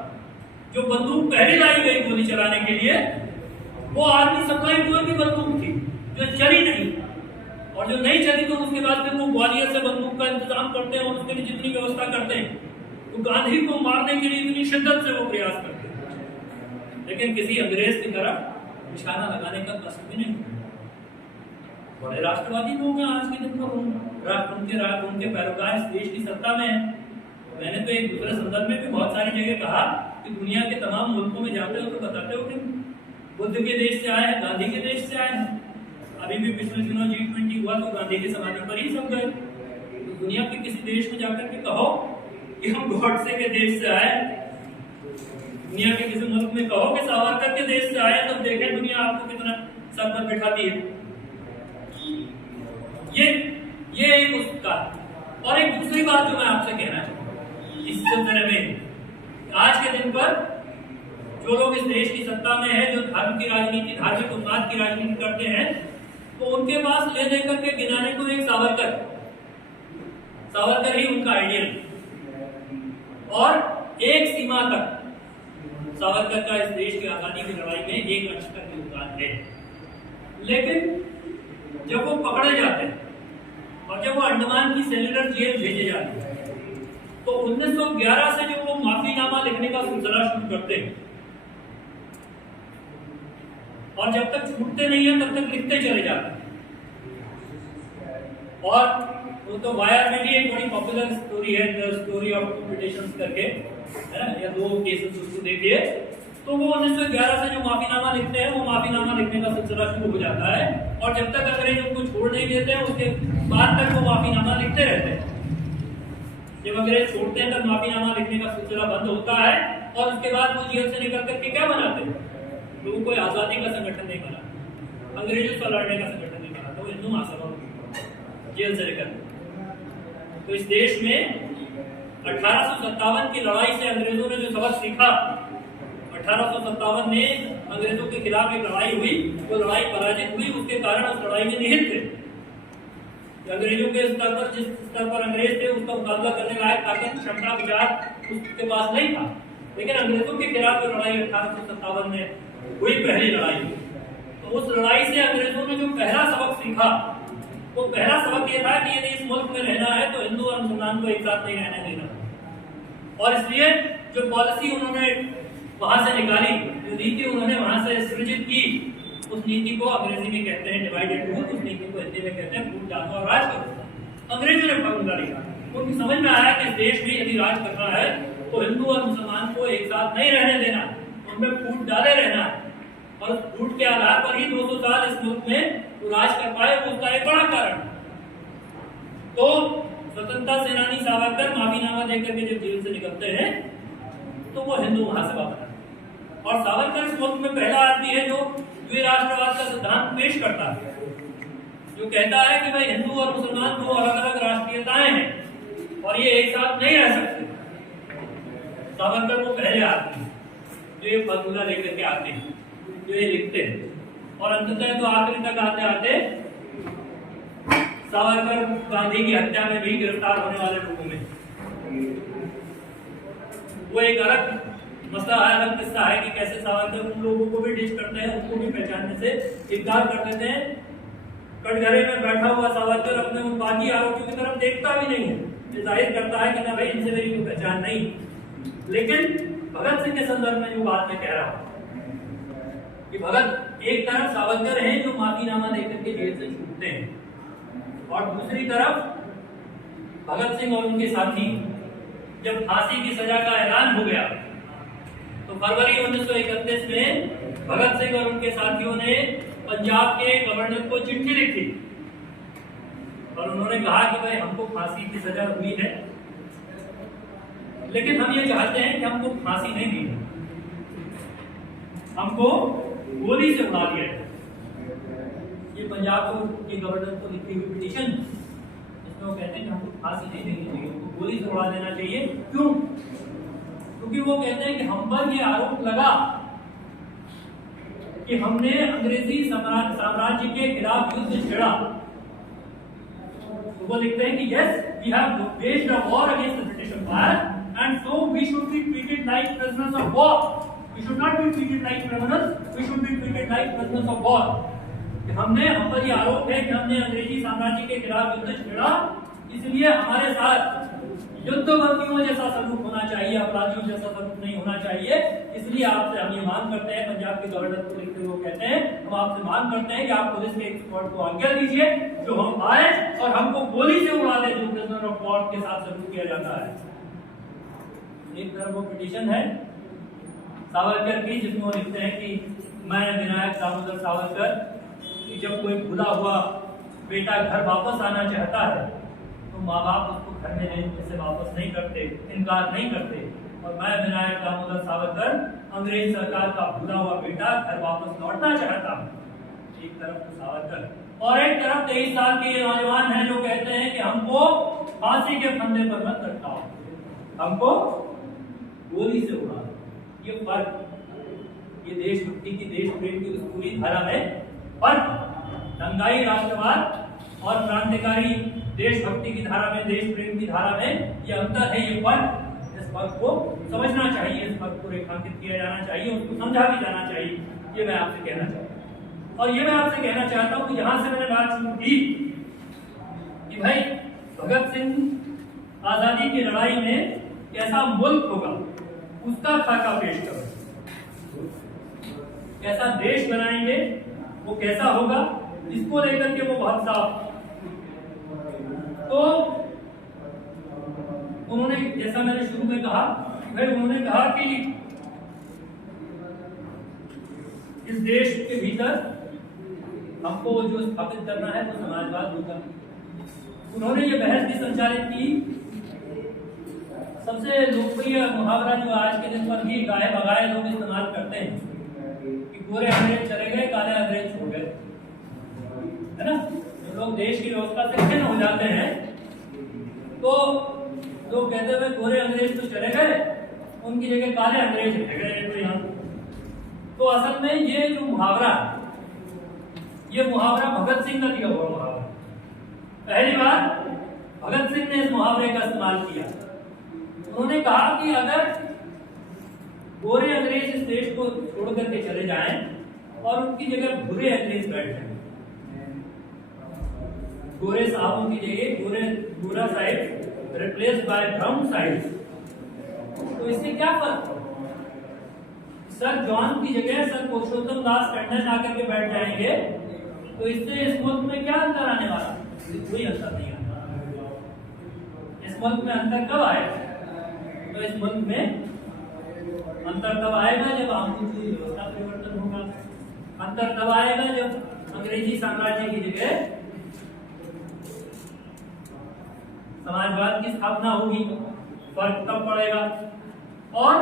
जो बंदूक पहले लाई गई गोली चलाने के लिए वो आर्मी सप्लाई कोर की बंदूक थी जो चली नहीं, और जो नहीं चली तो उसके बाद फिर वो ग्वालियर से बंदूक का इंतजाम करते हैं और उसके लिए जितनी व्यवस्था करते हैं, तो गांधी को मारने के लिए इतनी शिद्दत से वो प्रयास करते हैं, लेकिन किसी अंग्रेज की तरफ निशाना लगाने का कष्ट भी नहीं। बड़े राष्ट्रवादी लोग हैं आज के दिन पर, उनके पैरोकार इस देश की सत्ता में है। मैंने तो एक दूसरे संदर्भ में भी बहुत सारी जगह कहा कि दुनिया के तमाम मुल्कों में जाते हो तो बताते हो कि बुद्ध के देश से आए हैं, गांधी के देश से आए हैं। अभी भी पिछले दिनों G20 हुआ तो गांधी की समाधि पर ही सब गए। तो दुनिया के किसी देश में जाकर के कहो कि हम गॉडसे के देश से आए, दुनिया के किसी मुल्क में कहो कि सावरकर के देश से आए, तब देखें दुनिया आपको कितना सर पर बिठाती है। ये एक उसका। और एक दूसरी बात जो मैं आपसे कहना चाहूंगा इस सिलसिले में, आज के दिन पर जो लोग इस देश की सत्ता में है, जो धर्म की राजनीति, धार्मिक उन्माद की राजनीति करते हैं, तो उनके पास ले देकर के गिनाने को एक सावरकर ही उनका आइडियल, और एक सीमा तक सावरकर का इस देश की आजादी की लड़ाई में एक अंश तक योगदान है। लेकिन जब वो पकड़े जाते हैं और जब वो अंडमान की सेल्युलर जेल भेजे जाते हैं, तो 1911 से जब वो माफीनामा लिखने का सिलसिला शुरू करते हैं और जब तक छूटते नहीं है तब तक लिखते चले जाते हैं। और वो तो वायर में भी एक बड़ी पॉपुलर स्टोरी है, the story of two petitions करके, है या दो केसेस, उसको देखिए। तो वो 1911 से जो माफीनामा लिखते हैं, वो माफीनामा लिखने का सिलसिला शुरू हो जाता है, और जब तक अंग्रेज उनको छोड़ नहीं देते हैं उसके बाद तक वो माफीनामा लिखते रहते हैं। जब अंग्रेज छोड़ते हैं तब माफीनामा लिखने का सिलसिला बंद होता है, और उसके बाद वो जेल से निकल करके क्या बनाते हैं, तो वो कोई आजादी का संगठन नहीं बना, अंग्रेजों से लड़ने का संगठन नहीं बना, तो हिंदू महासभा जेल से निकल। तो इस देश में 1857 की लड़ाई से अंग्रेजों ने जो सबक सीखा, 1857 में अंग्रेजों के खिलाफ एक लड़ाई हुई, वो लड़ाई पराजित हुई, उसके कारण उस लड़ाई में निहित थे। अंग्रेजों के स्तर पर, जिस स्तर पर अंग्रेज थे, उसका मुकाबला करने लायक ताकत, क्षमता, विचार उसके पास नहीं था। लेकिन अंग्रेजों के खिलाफ जो लड़ाई 1857 में हुई, पहली लड़ाई, तो उस लड़ाई से अंग्रेजों ने जो पहला सबक सीखा, वो पहला सबक ये था कि यदि इस मुल्क में रहना है तो हिंदू और मुसलमान को एक साथ नहीं रहने देना। और इसलिए जो पॉलिसी उन्होंने वहां से निकाली, जो नीति उन्होंने वहां से सृजित की, उस नीति को अंग्रेजी में कहते हैं डिवाइड एंड रूल, उस नीति को हिंदी में कहते हैं फूट डालो और राज करो। अंग्रेजों ने फॉर्मूला लिखा, उनको समझ में आया कि इस देश में यदि राज करना है तो हिंदू और मुसलमान को एक साथ नहीं रहने देना, उनमें फूट डाले रहना है, और उस फूट के आधार पर ही 200 साल इस मुल्क में राज कर पाए, उसका एक बड़ा कारण। तो स्वतंत्रता सेनानी सावरकर माफीनामा देकर के जब जेल से निकलते हैं तो वो हिंदू महासभा बना, और सावरकर इस मुल्क में पहला आदमी है जो द्विराष्ट्रवाद का सिद्धांत पेश करता है, जो कहता है कि भाई हिंदू और मुसलमान दो अलग अलग राष्ट्रीयताएं हैं और ये एक साथ नहीं रह सकते। सावरकर वो पहले आदमी जो ये फॉर्मूला लेकर के आते हैं, जो ये लिखते हैं, और अंततः तो आखिरी तक आते आते सावरकर गांधी की हत्या में भी गिरफ्तार होने वाले लोगों में, वो एक अलग मसला है, अलग किस्सा है कि कैसे सावरकर उन लोगों को भी डिश करते हैं, उनको भी पहचानने से इनकार कर देते हैं। कटघरे में बैठा हुआ सावरकर अपने उन बाकी आरोपियों की तरफ देखता भी नहीं है, जाहिर करता है कि ना भाई इनसे मेरी कोई पहचान नहीं। लेकिन भगत सिंह के संदर्भ में जो बात मैं कह रहा हूं कि भगत एक तरफ सावरकर हैं जो माफीनामा देकर के जेल से छूटते हैं, और दूसरी तरफ भगत सिंह और उनके साथी जब फांसी की सजा का ऐलान हो गया तो फरवरी 1931 में भगत सिंह और उनके साथियों ने पंजाब के गवर्नर को चिट्ठी लिखी और उन्होंने कहा कि भाई हमको फांसी की सजा हुई है लेकिन हम ये चाहते हैं कि हमको फांसी नहीं दी, हमको गोली से उड़ा दिया जाए। ये पंजाब के गवर्नर को लिखी हुई पिटीशन, इसमें वो कहते हैं कि हमको फांसी नहीं देनी चाहिए, हमको गोली से उड़ा देना चाहिए। क्यों? क्योंकि वो कहते हैं कि हम पर ये आरोप लगा कि हमने अंग्रेजी साम्राज्य के खिलाफ युद्ध छेड़ा। तो वो लिखते हैं कि yes, we have waged a war against the British Empire and so we should be treated like prisoners of war. We should not be treated like criminals, we should be treated like prisoners of war. हम पर ये आरोप है कि हमने अंग्रेजी साम्राज्य के खिलाफ युद्ध छेड़ा, इसलिए हमारे साथ युद्धबंदियों जैसा सलूक होना चाहिए, अपराधियों जैसा सलूक नहीं होना चाहिए। इसलिए आपसे हम ये मांग करते हैं, पंजाब के गवर्नर को लिखते हुए कहते हैं, हम आपसे मांग करते हैं कि आप पुलिस के एक्सपर्ट को आज्ञा दीजिए जो हम आए और हमको गोली से उड़ा दे, जो प्रिजनर ऑफ वॉर के साथ सलूक किया जाता है। एक तरफ वो पिटीशन है सावरकर की, जिसमें वो लिखते हैं कि मैं विनायक दामोदर सावरकर कि जब कोई भूला हुआ बेटा घर वापस आना चाहता है तो माँ बाप उसको घर में लेने से वापस नहीं करते, इनकार नहीं करते। और मैं विनायक दामोदर सावरकर अंग्रेज सरकार का भूला हुआ बेटा घर वापस लौटना चाहता हूँ। एक तरफ तो सावरकर और एक तरफ 23 साल के नौजवान हैं जो कहते हैं कि हमको फांसी के फंदे पर मत लटकाओ, हमको गोली से उड़ा। ये फर्क, ये देशभक्ति की, देश प्रेम की उस पूरी धारा में फर्क, दंगाई राष्ट्रवाद और क्रांतिकारी देशभक्ति की धारा में, देश प्रेम की धारा में ये अंतर है, ये फर्क। इस फर्क को समझना चाहिए, इस फर्क को रेखांकित किया जाना चाहिए, उसको समझा भी जाना चाहिए। ये मैं आपसे कहना चाहता हूँ। और ये मैं आपसे कहना चाहता हूँ कि जहां से मैंने बात शुरू की कि भाई भगत सिंह आजादी की लड़ाई में कैसा मुल्क होगा उसका खाका पेश करो, कैसा देश बनाएंगे वो कैसा होगा, इसको लेकर के वो बहुत साफ। तो उन्होंने, जैसा मैंने शुरू में कहा, भाई उन्होंने कहा कि इस देश के भीतर हमको जो स्थापित करना है वो समाजवाद होगा। उन्होंने ये बहस भी संचालित की, सबसे लोकप्रिय मुहावरा जो आज के दिन पर भी गाए बगाए लोग इस्तेमाल करते हैं कि गोरे अंग्रेज चले गए, काले अंग्रेज छूट गए, है ना। तो लोग देश की व्यवस्था से खिन्न हो जाते हैं तो लोग कहते हैं गोरे अंग्रेज तो चले गए, उनकी जगह काले अंग्रेज रह गए। तो यहाँ तो असल में ये जो मुहावरा, ये मुहावरा भगत सिंह का दिया हुआ मुहावरा। पहली बार भगत सिंह ने इस मुहावरे का इस्तेमाल किया। उन्होंने कहा कि अगर गोरे अंग्रेज इस देश को छोड़ करके चले जाएं और उनकी जगह भूरे अंग्रेज बैठ जाएं, गोरे साहबों की जगह गोरा side replace by brown side, तो इससे क्या फर्क? सर जॉन की जगह सर पुरुषोत्तम दास टंडन आकर के बैठ जाएंगे, तो इससे इस मुल्क में क्या अंतर आने वाला? कोई अंतर नहीं आता। इस मुल्क में अंतर कब आएगा? तो इस मुल्क में अंतर तब आएगा जब आमूल व्यवस्था परिवर्तन होगा। अंतर तब आएगा जब अंग्रेजी साम्राज्य की जगह समाजवाद की स्थापना होगी, फर्क तब पड़ेगा। और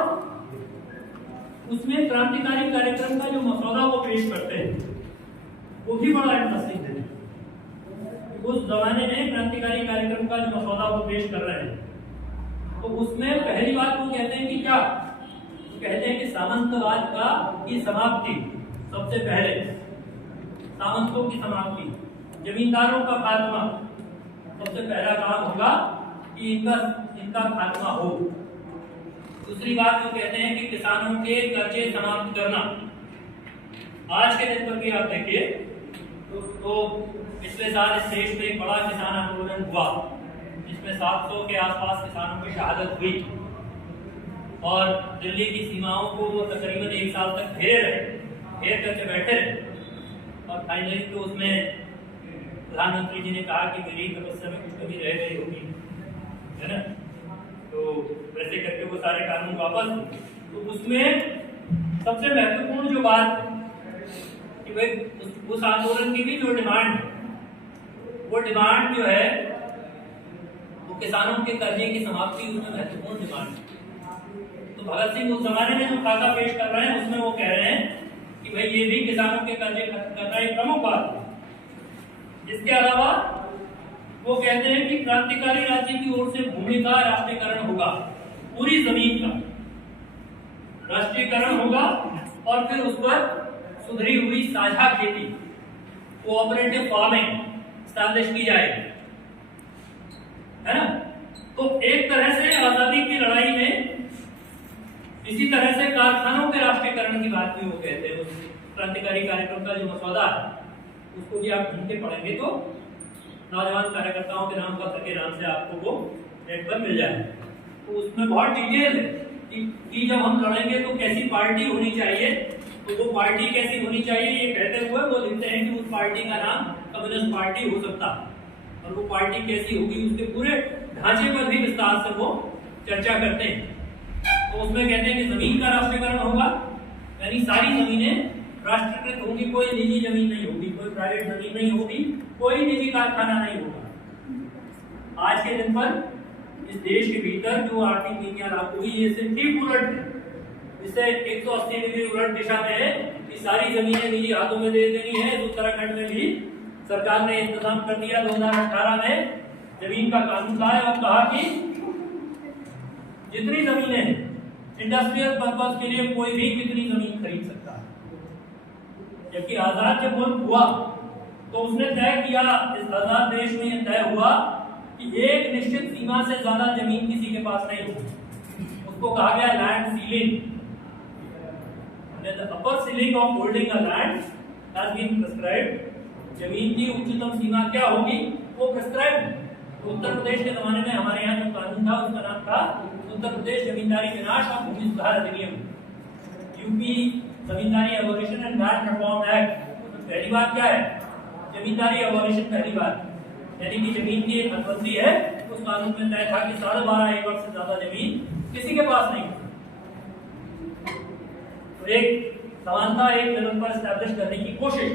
उसमें क्रांतिकारी कार्यक्रम का जो मसौदा वो पेश करते हैं वो भी बड़ा इंटरेस्टिंग है। उस जमाने में क्रांतिकारी कार्यक्रम का जो मसौदा वो पेश कर रहे हैं तो उसमें पहली बात वो कहते हैं कि क्या, तो कहते हैं कि सामंतवाद की समाप्ति, सबसे पहले सामंतों की समाप्ति, जमींदारों का खात्मा, सबसे पहला काम होगा कि इनका खात्मा हो। दूसरी बात वो कहते हैं कि किसानों के कर्जे समाप्त करना। आज के दिन पर भी आप देखिए तो पिछले साल इस देश में एक बड़ा किसान आंदोलन हुआ जिसमें 700 के आसपास किसानों की शहादत हुई और दिल्ली की सीमाओं को वो तकरीबन 1 साल तक घेर करके बैठे रहे और फाइनली तो उसमें प्रधानमंत्री जी ने कहा कि मेरी तपस्या में कुछ कमी रह गई होगी, है ना। तो वैसे करके वो सारे कानून वापस, तो उसमें सबसे महत्वपूर्ण जो बात कि भाई उस आंदोलन की भी जो डिमांड, वो डिमांड जो है वो किसानों के कर्जे की समाप्ति उसमें महत्वपूर्ण डिमांड है। तो भगत सिंह उस जमाने में जो खाका पेश कर रहे हैं उसमें वो कह रहे हैं कि भाई ये भी किसानों के कर्जे खत्म करना एक प्रमुख बात है। इसके अलावा वो कहते हैं कि क्रांतिकारी राज्य की ओर से भूमि का राष्ट्रीयकरण होगा, पूरी जमीन का राष्ट्रीयकरण होगा और फिर उस पर सुधरी हुई साझा खेती कोऑपरेटिव फार्मिंग स्टैब्लिश की जाएगी, है ना। तो एक तरह से आजादी की लड़ाई में इसी तरह से कारखानों के राष्ट्रीयकरण की बात भी वो कहते हैं। उस क्रांतिकारी कार्यक्रम का जो मसौदा है उसको भी आप ढूंढ के पढ़ेंगे तो नौजवान कार्यकर्ताओं के नाम पत्र के नाम से आपको वो नेट पर मिल जाएगा। तो उसमें बहुत डिटेल है कि जब हम लड़ेंगे तो कैसी पार्टी होनी चाहिए, तो वो पार्टी कैसी होनी चाहिए ये कहते हुए वो लिखते हैं कि उस पार्टी का नाम कम्युनिस्ट पार्टी हो सकता है और वो पार्टी कैसी होगी उसके पूरे ढांचे पर भी विस्तार से वो चर्चा करते हैं। तो उसमें कहते हैं कि जमीन का राष्ट्रीयकरण होगा, यानी सारी जमीनें राष्ट्रीयकृत होंगी, कोई निजी जमीन नहीं होगी, कोई प्राइवेट जमीन नहीं होगी, कोई निजी कारखाना नहीं होगा। आज के दिन पर इस देश के भीतर जो आर्थिक नीतियां लागू हुई ये इससे ठीक उलट है। इससे 180 डिग्री उलट दिशा में है कि सारी जमीनें निजी हाथों में दे देनी है। उत्तराखंड में भी सरकार ने इंतजाम कर दिया 2018 में जमीन का कानून लाया और कहा कि जितनी जमीनें इंडस्ट्रियल पर्पस के लिए कोई भी कितनी जमीन खरीद सकता है। जबकि आजाद जब मुल्क हुआ तो उसने तय किया, इस आजाद देश में यह तय हुआ कि एक निश्चित सीमा से ज्यादा जमीन किसी के पास नहीं होगी। उसको कहा गया land ceiling. The upper ceiling of holding a land has been prescribed। जमीन की उच्चतम सीमा क्या होगी वो प्रिस्क्राइब है। तो उत्तर प्रदेश के जमाने में हमारे यहाँ जो कानून था उसका नाम था उत्तर प्रदेश जमींदारी विनाश और भूमि सुधार अधिनियम, UP zamindari abolition and land reform act. पहली बात क्या है, जमींदारी एबोलिशन पहली बात, यानी कि जमीन की एक हदबंदी है। उस कानून में तय था कि 12.5 एकड़ से ज्यादा जमीन किसी के पास नहीं। तो एक समानता एक लेवल पर एस्टैब्लिश करने की कोशिश।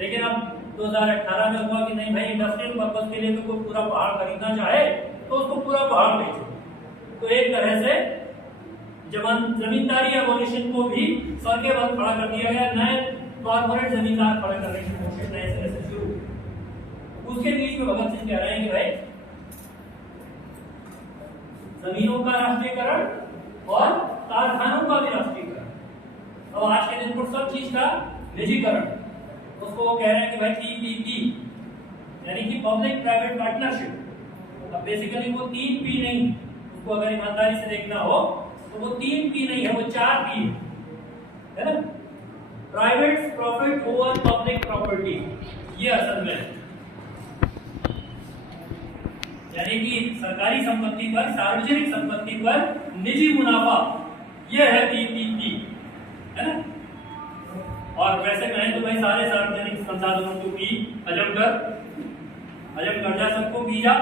लेकिन अब 2018 में हुआ कि नहीं भाई इंडस्ट्रियल पर्पस के लिए तो कोई पूरा पहाड़ खरीदना चाहे तो उसको पूरा पहाड़ बेचो। तो एक तरह से जमींदारी एबोलिशन को भी सर के बल खड़ा कर दिया गया, नए कॉर्पोरेट जमींदार खड़ा करने की कोशिश नए सिरे से शुरू। उसके बीच में भगत सिंह कह रहे हैं कि भाई जमीनों का राष्ट्रीयकरण और कारखानों का भी राष्ट्रीयकरण। अब आज के दिन पर सब चीज का निजीकरण, उसको वो कह रहे हैं कि भाई PPP यानी कि पब्लिक प्राइवेट पार्टनरशिप। अब बेसिकली वो 3P नहीं, उसको अगर ईमानदारी से देखना हो तो वो 3P नहीं है, वो 4P है ना। Private profit over public property, ये असल में है। यानी कि सरकारी संपत्ति पर, सार्वजनिक संपत्ति पर निजी मुनाफा, यह है PPP, है ना। और वैसे कहें तो भाई सारे सार्वजनिक संसाधनों को भी हजम कर जा, सबको पी जा।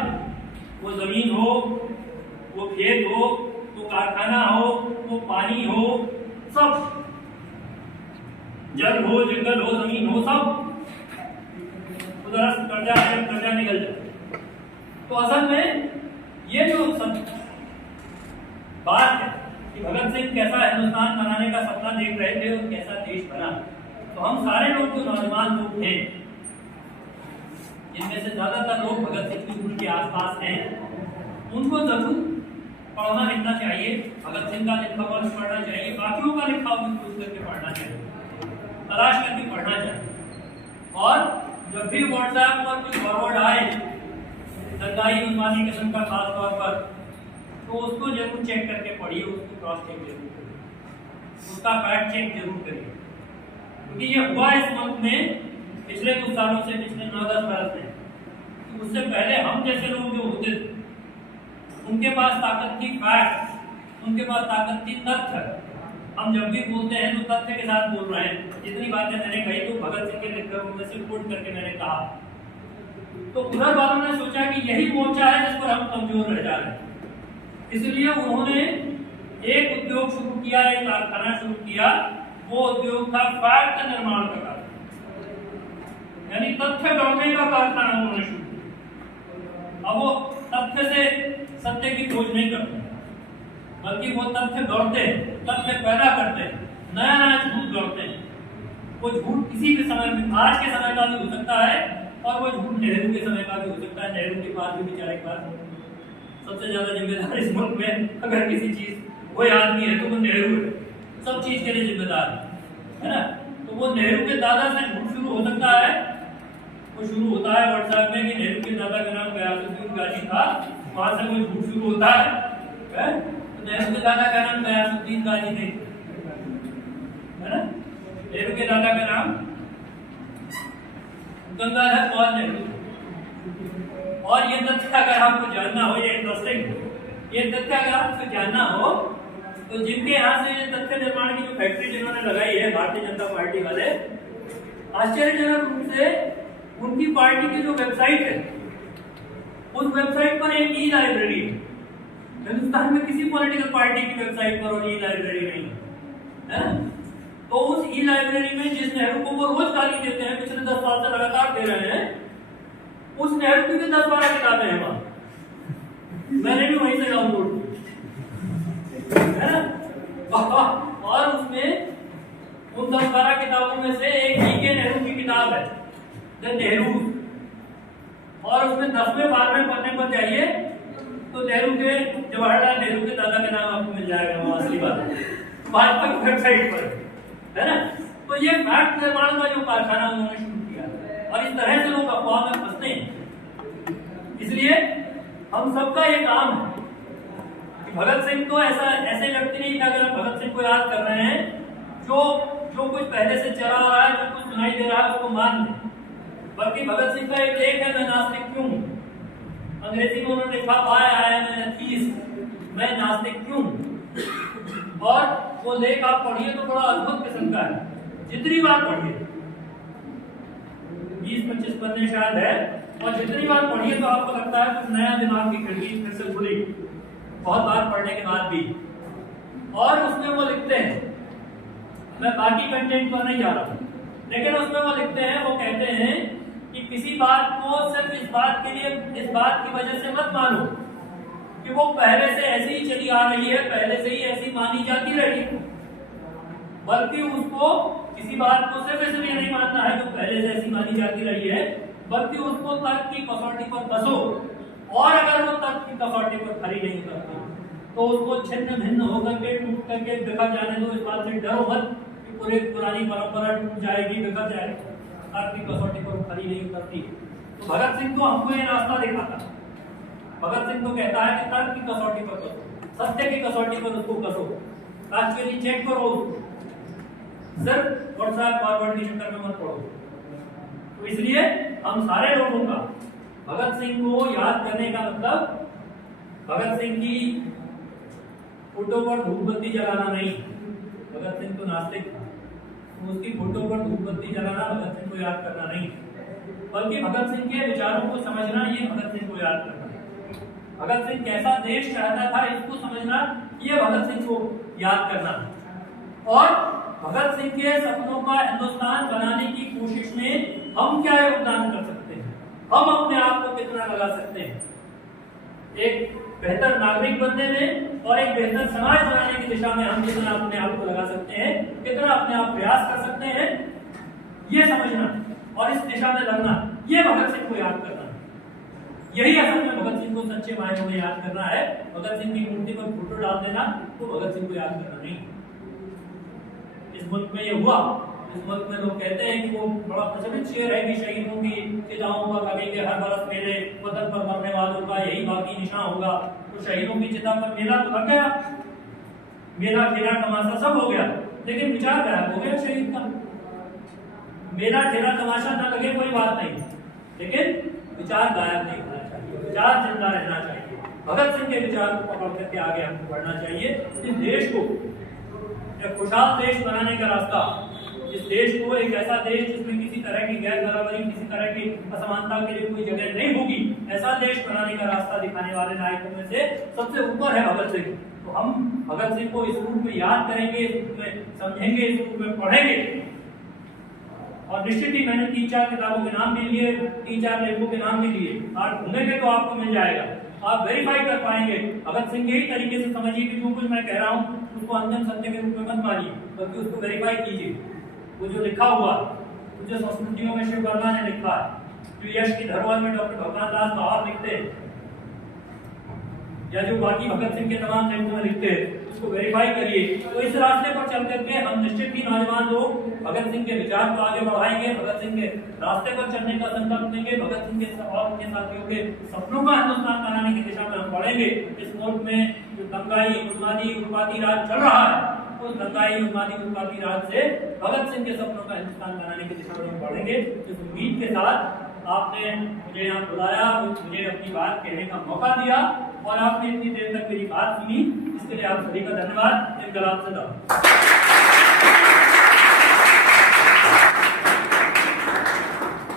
वो जमीन हो, वो खेत हो, वो कारखाना हो, वो पानी हो, सब जल हो, जंगल हो, जमीन हो, सब उधर कर्जा निकल जाए। तो असल में ये जो बात है कि भगत सिंह कैसा हिंदुस्तान बनाने का सपना देख रहे थे और कैसा देश बना, तो हम सारे लोग जो नौजवान लोग थे, जिनमें से ज्यादातर लोग भगत सिंह की उम्र के आसपास हैं, उनको जरूर पढ़ना लिखना चाहिए। भगत सिंह का लिखा हुआ भी पढ़ना चाहिए, बाकियों का लिखा हुआ भी खोज करके पढ़ना चाहिए, तलाश करके पढ़ना चाहिए। और जब भी व्हाट्सएप पर कुछ फॉरवर्ड आए दंगाई उन्मादी किस्म का खास तौर पर, तो उसको जरूर चेक करके पढ़िए, उसको क्रॉस चेक जरूर करिए, उसका फैक्ट चेक जरूर करिए। क्योंकि ये हुआ इस मुल्क में पिछले कुछ सालों से, पिछले 9-10 बरस में, तो उससे पहले हम जैसे लोग जो होते थे उनके पास ताकत थी फैक्ट, उनके पास ताकत थी तथ्य। हम जब भी बोलते हैं तो तथ्य के साथ बोल रहे हैं। जितनी बातें मैंने कही तो भगत सिंह के लेक्चरों में से कोट करके मैंने कहा। तो उधर वालों ने सोचा कि यही मोर्चा है जिस पर हम कमजोर रह जा रहे हैं, इसलिए उन्होंने एक उद्योग शुरू किया, एक कारखाना शुरू किया। वो उद्योग था फैक्ट निर्माण का कारखाना, यानी तथ्य गढ़ने का कारखाना उन्होंने शुरू किया। अब वो तथ्य से सत्य की खोज नहीं करते, बल्कि वो तथ्य गढ़ते हैं, तथ्य पैदा करते हैं, नया नया झूठ गढ़ते हैं। वो झूठ किसी भी समय में, आज के समय का भी हो सकता है और वो झूठ नेहरू के समय का भी हो सकता है। नेहरू के पास भी बेचारे के पास सबसे ज्यादा जिम्मेदार इस मुल्क में अगर किसी चीज कोई आदमी है तो वो नेहरू है, सब चीज के लिए जिम्मेदार है ना। तो वो नेहरू के दादा से झूठ शुरू हो सकता है। वो शुरू होता है व्हाट्सएप में कि नेहरू के दादा का नाम गयासुद्दीन गाजी था, वहां से वो झूठ शुरू होता है। तो नेहरू के दादा का नाम गयासुद्दीन गाजी नहीं है ना, नेहरू के दादा का नाम गंगाधर कौर नेहरू। और ये तथ्य अगर आपको जानना हो, ये इंटरेस्टिंग, ये तथ्य अगर आपको जानना हो तो जिनके यहाँ से तथ्य निर्माण की जो फैक्ट्री जिन्होंने लगाई है भारतीय जनता पार्टी वाले, आश्चर्यजनक रूप से उनकी पार्टी की जो वेबसाइट है, उस वेबसाइट पर एक ई लाइब्रेरी है। हिंदुस्तान में किसी पॉलिटिकल पार्टी की वेबसाइट पर और ई लाइब्रेरी नहीं है ना। तो उस ई लाइब्रेरी में जिस नेहरू को वो रोज गाली देते हैं, पिछले 10 साल से लगातार दे रहे हैं, उस नेहरू की 10-12 किताबें हैं वहां। मैंने भी वहीं से डाउनलोड की है ना। और उसमें उन 10-12 किताबों में से एक जीके नेहरू की किताब है, द नेहरू। और उसमें 10वें-12वें पन्ने पर जाइए तो नेहरू के, जवाहरलाल नेहरू के दादा के नाम आपको मिल जाएगा। वो असली बात है, भाजपा की वेबसाइट पर है ना। तो ये फैक्ट निर्माण का जो कारखाना उन्होंने शुरू किया, और इस तरह से लोग अफवाह में फंसते हैं। इसलिए हम सबका ये काम है कि भगत सिंह को ऐसे व्यक्ति नहीं था, अगर हम भगत सिंह को याद कर रहे हैं, जो कुछ पहले से चला आ रहा है, जो कुछ सुनाई दे रहा है उसको मान लें। बल्कि भगत सिंह का एक लेख है, मैं नास्तिक क्यों, अंग्रेजी में उन्होंने लिखा why I am N atheist, मैं नास्तिक क्यों। और वो लेख आप पढ़िए तो बड़ा अद्भुत किस्म का है, जितनी बार पढ़िए, 20-25 पन्ने शायद है, और जितनी बार पढ़िए तो आपको लगता है कुछ नया दिमाग की खिड़की फिर से खुली, बहुत बार पढ़ने के बाद भी। और उसमें वो लिखते हैं, मैं बाकी कंटेंट पर नहीं जा रहा हूँ, लेकिन उसमें वो लिखते हैं, वो कहते हैं कि किसी बात को सिर्फ इस बात की वजह से मत मानो कि वो पहले से ऐसी ही चली आ रही है, पहले से ही ऐसी मानी जाती रही, बल्कि उसको किसी बात को सिर्फ इसलिए नहीं मानना है जो पहले से ऐसी मानी जाती रही है, बल्कि उसको तर्क की कसौटी पर कसो, और अगर वो तर्क की कसौटी पर खरी नहीं उतरती तो उसको छिन्न भिन्न होकर के, टूट करके बिखर जाने दो। इस बात से डरो मत कि पूरी पुरानी परंपरा टूट जाएगी, बिखर जाएगी, तर्क की कसौटी पर खरी नहीं उतरती। तो भगत सिंह तो हमको ये रास्ता दिखाता, भगत सिंह तो कहता है कि तर्क की कसौटी पर कसो, सत्य की कसौटी पर उसको कसो, राष्ट्रपति चेक करो, सिर्फ व्हाट्सएप फॉरवर्ड के चक्कर में मत पड़ो। तो इसलिए हम सारे लोगों का भगत सिंह को याद करने का मतलब भगत सिंह की फोटो पर धूप बत्ती जलाना नहीं। भगत सिंह तो नास्तिक था, तो उसकी फोटो पर धूप बत्ती जलाना भगत सिंह को याद करना नहीं, बल्कि भगत सिंह के विचारों को समझना, ये भगत सिंह को याद करना। भगत सिंह कैसा देश चाहता था इसको समझना, ये भगत सिंह को याद करना। और भगत सिंह के सपनों का हिंदुस्तान बनाने की कोशिश में हम क्या योगदान कर सकते हैं, हम अपने आप को कितना लगा सकते हैं एक बेहतर नागरिक बनने में, और एक बेहतर समाज बनाने की दिशा में हम कितना अपने आप को लगा सकते हैं, कितना अपने आप प्रयास कर सकते हैं, ये समझना और इस दिशा में लगना, ये भगत सिंह को याद करना। यही असल में भगत सिंह को सच्चे मायनों में याद करना है। भगत सिंह की मूर्ति पर फोटो डाल देना तो भगत सिंह को याद करना नहीं। इस मुल्क में ये हुआ, इस मुल्क में लोग कहते हैं कि वो बड़ा प्रचलित शेर है कि शहीदों की चिताओं पर लगेंगे हर बरस मेले, वतन पर मरने वालों का यही बाकी निशान होगा। तो शहीदों की चिता पर मेला तो लग गया, मेला ठेला तमाशा सब हो गया, लेकिन विचार गायब हो गया शहीद का। मेला ठेला तमाशा न लगे कोई बात नहीं, लेकिन विचार गायब नहीं होना चाहिए, विचार जिंदा रहना चाहिए। भगत सिंह के विचार को पकड़ करके आगे हमको बढ़ना चाहिए। इस देश को एक खुशहाल देश बनाने का रास्ता, इस देश को एक ऐसा देश जिसमें किसी तरह की गैर बराबरी, किसी तरह की असमानता के लिए कोई जगह नहीं होगी, ऐसा देश बनाने का रास्ता दिखाने वाले नायकों में से सबसे ऊपर है भगत सिंह। तो हम भगत सिंह को इस रूप में याद करेंगे, इस रूप में समझेंगे, इस रूप में पढ़ेंगे। और निश्चित ही मैंने 3-4 किताबों के नाम भी लिए, 3-4 लेखों के नाम भी लिए, और ढूंढेंगे तो आपको मिल जाएगा। आप वेरीफाई कर पाएंगे। भगत सिंह के ही तरीके से समझिए कि जो कुछ मैं कह रहा हूँ उसको अंतिम सत्य के रूप में मत मानिए, बल्कि उसको वेरीफाई कीजिए। वो जो लिखा हुआ, जो संस्कृतियों में शिव वर्मा ने लिखा है, जो यश की धरोहर में डॉक्टर भगवान दास बहार लिखते हैं, या जो बाकी भगत सिंह के तमाम लेखों में लिखते हैं, उसको वेरीफाई करिए। तो इस रास्ते पर चल करके हम निश्चित ही नौजवान लोग भगत सिंह के विचार को आगे बढ़ाएंगे, भगत सिंह के रास्ते पर चलने का संकल्प लेंगे, भगत सिंह के और उनके साथियों के सपनों का हिंदुस्तान बनाने की दिशा में हम बढ़ेंगे। इस मुल्क में जो दंगाई उन्मादी उन्मादी राज चल रहा है, उस दंगाई उन्मादी उन्मादी राज से भगत सिंह के सपनों का हिंदुस्तान बनाने की दिशा में हम बढ़ेंगे। इस उम्मीद के साथ आपने मुझे यहाँ बुलाया, मुझे अपनी बात कहने का मौका दिया और आपने इतनी देर तक मेरी बात सुनी, इसके लिए आप सभी का धन्यवाद। इनकलाब जिंदाबाद।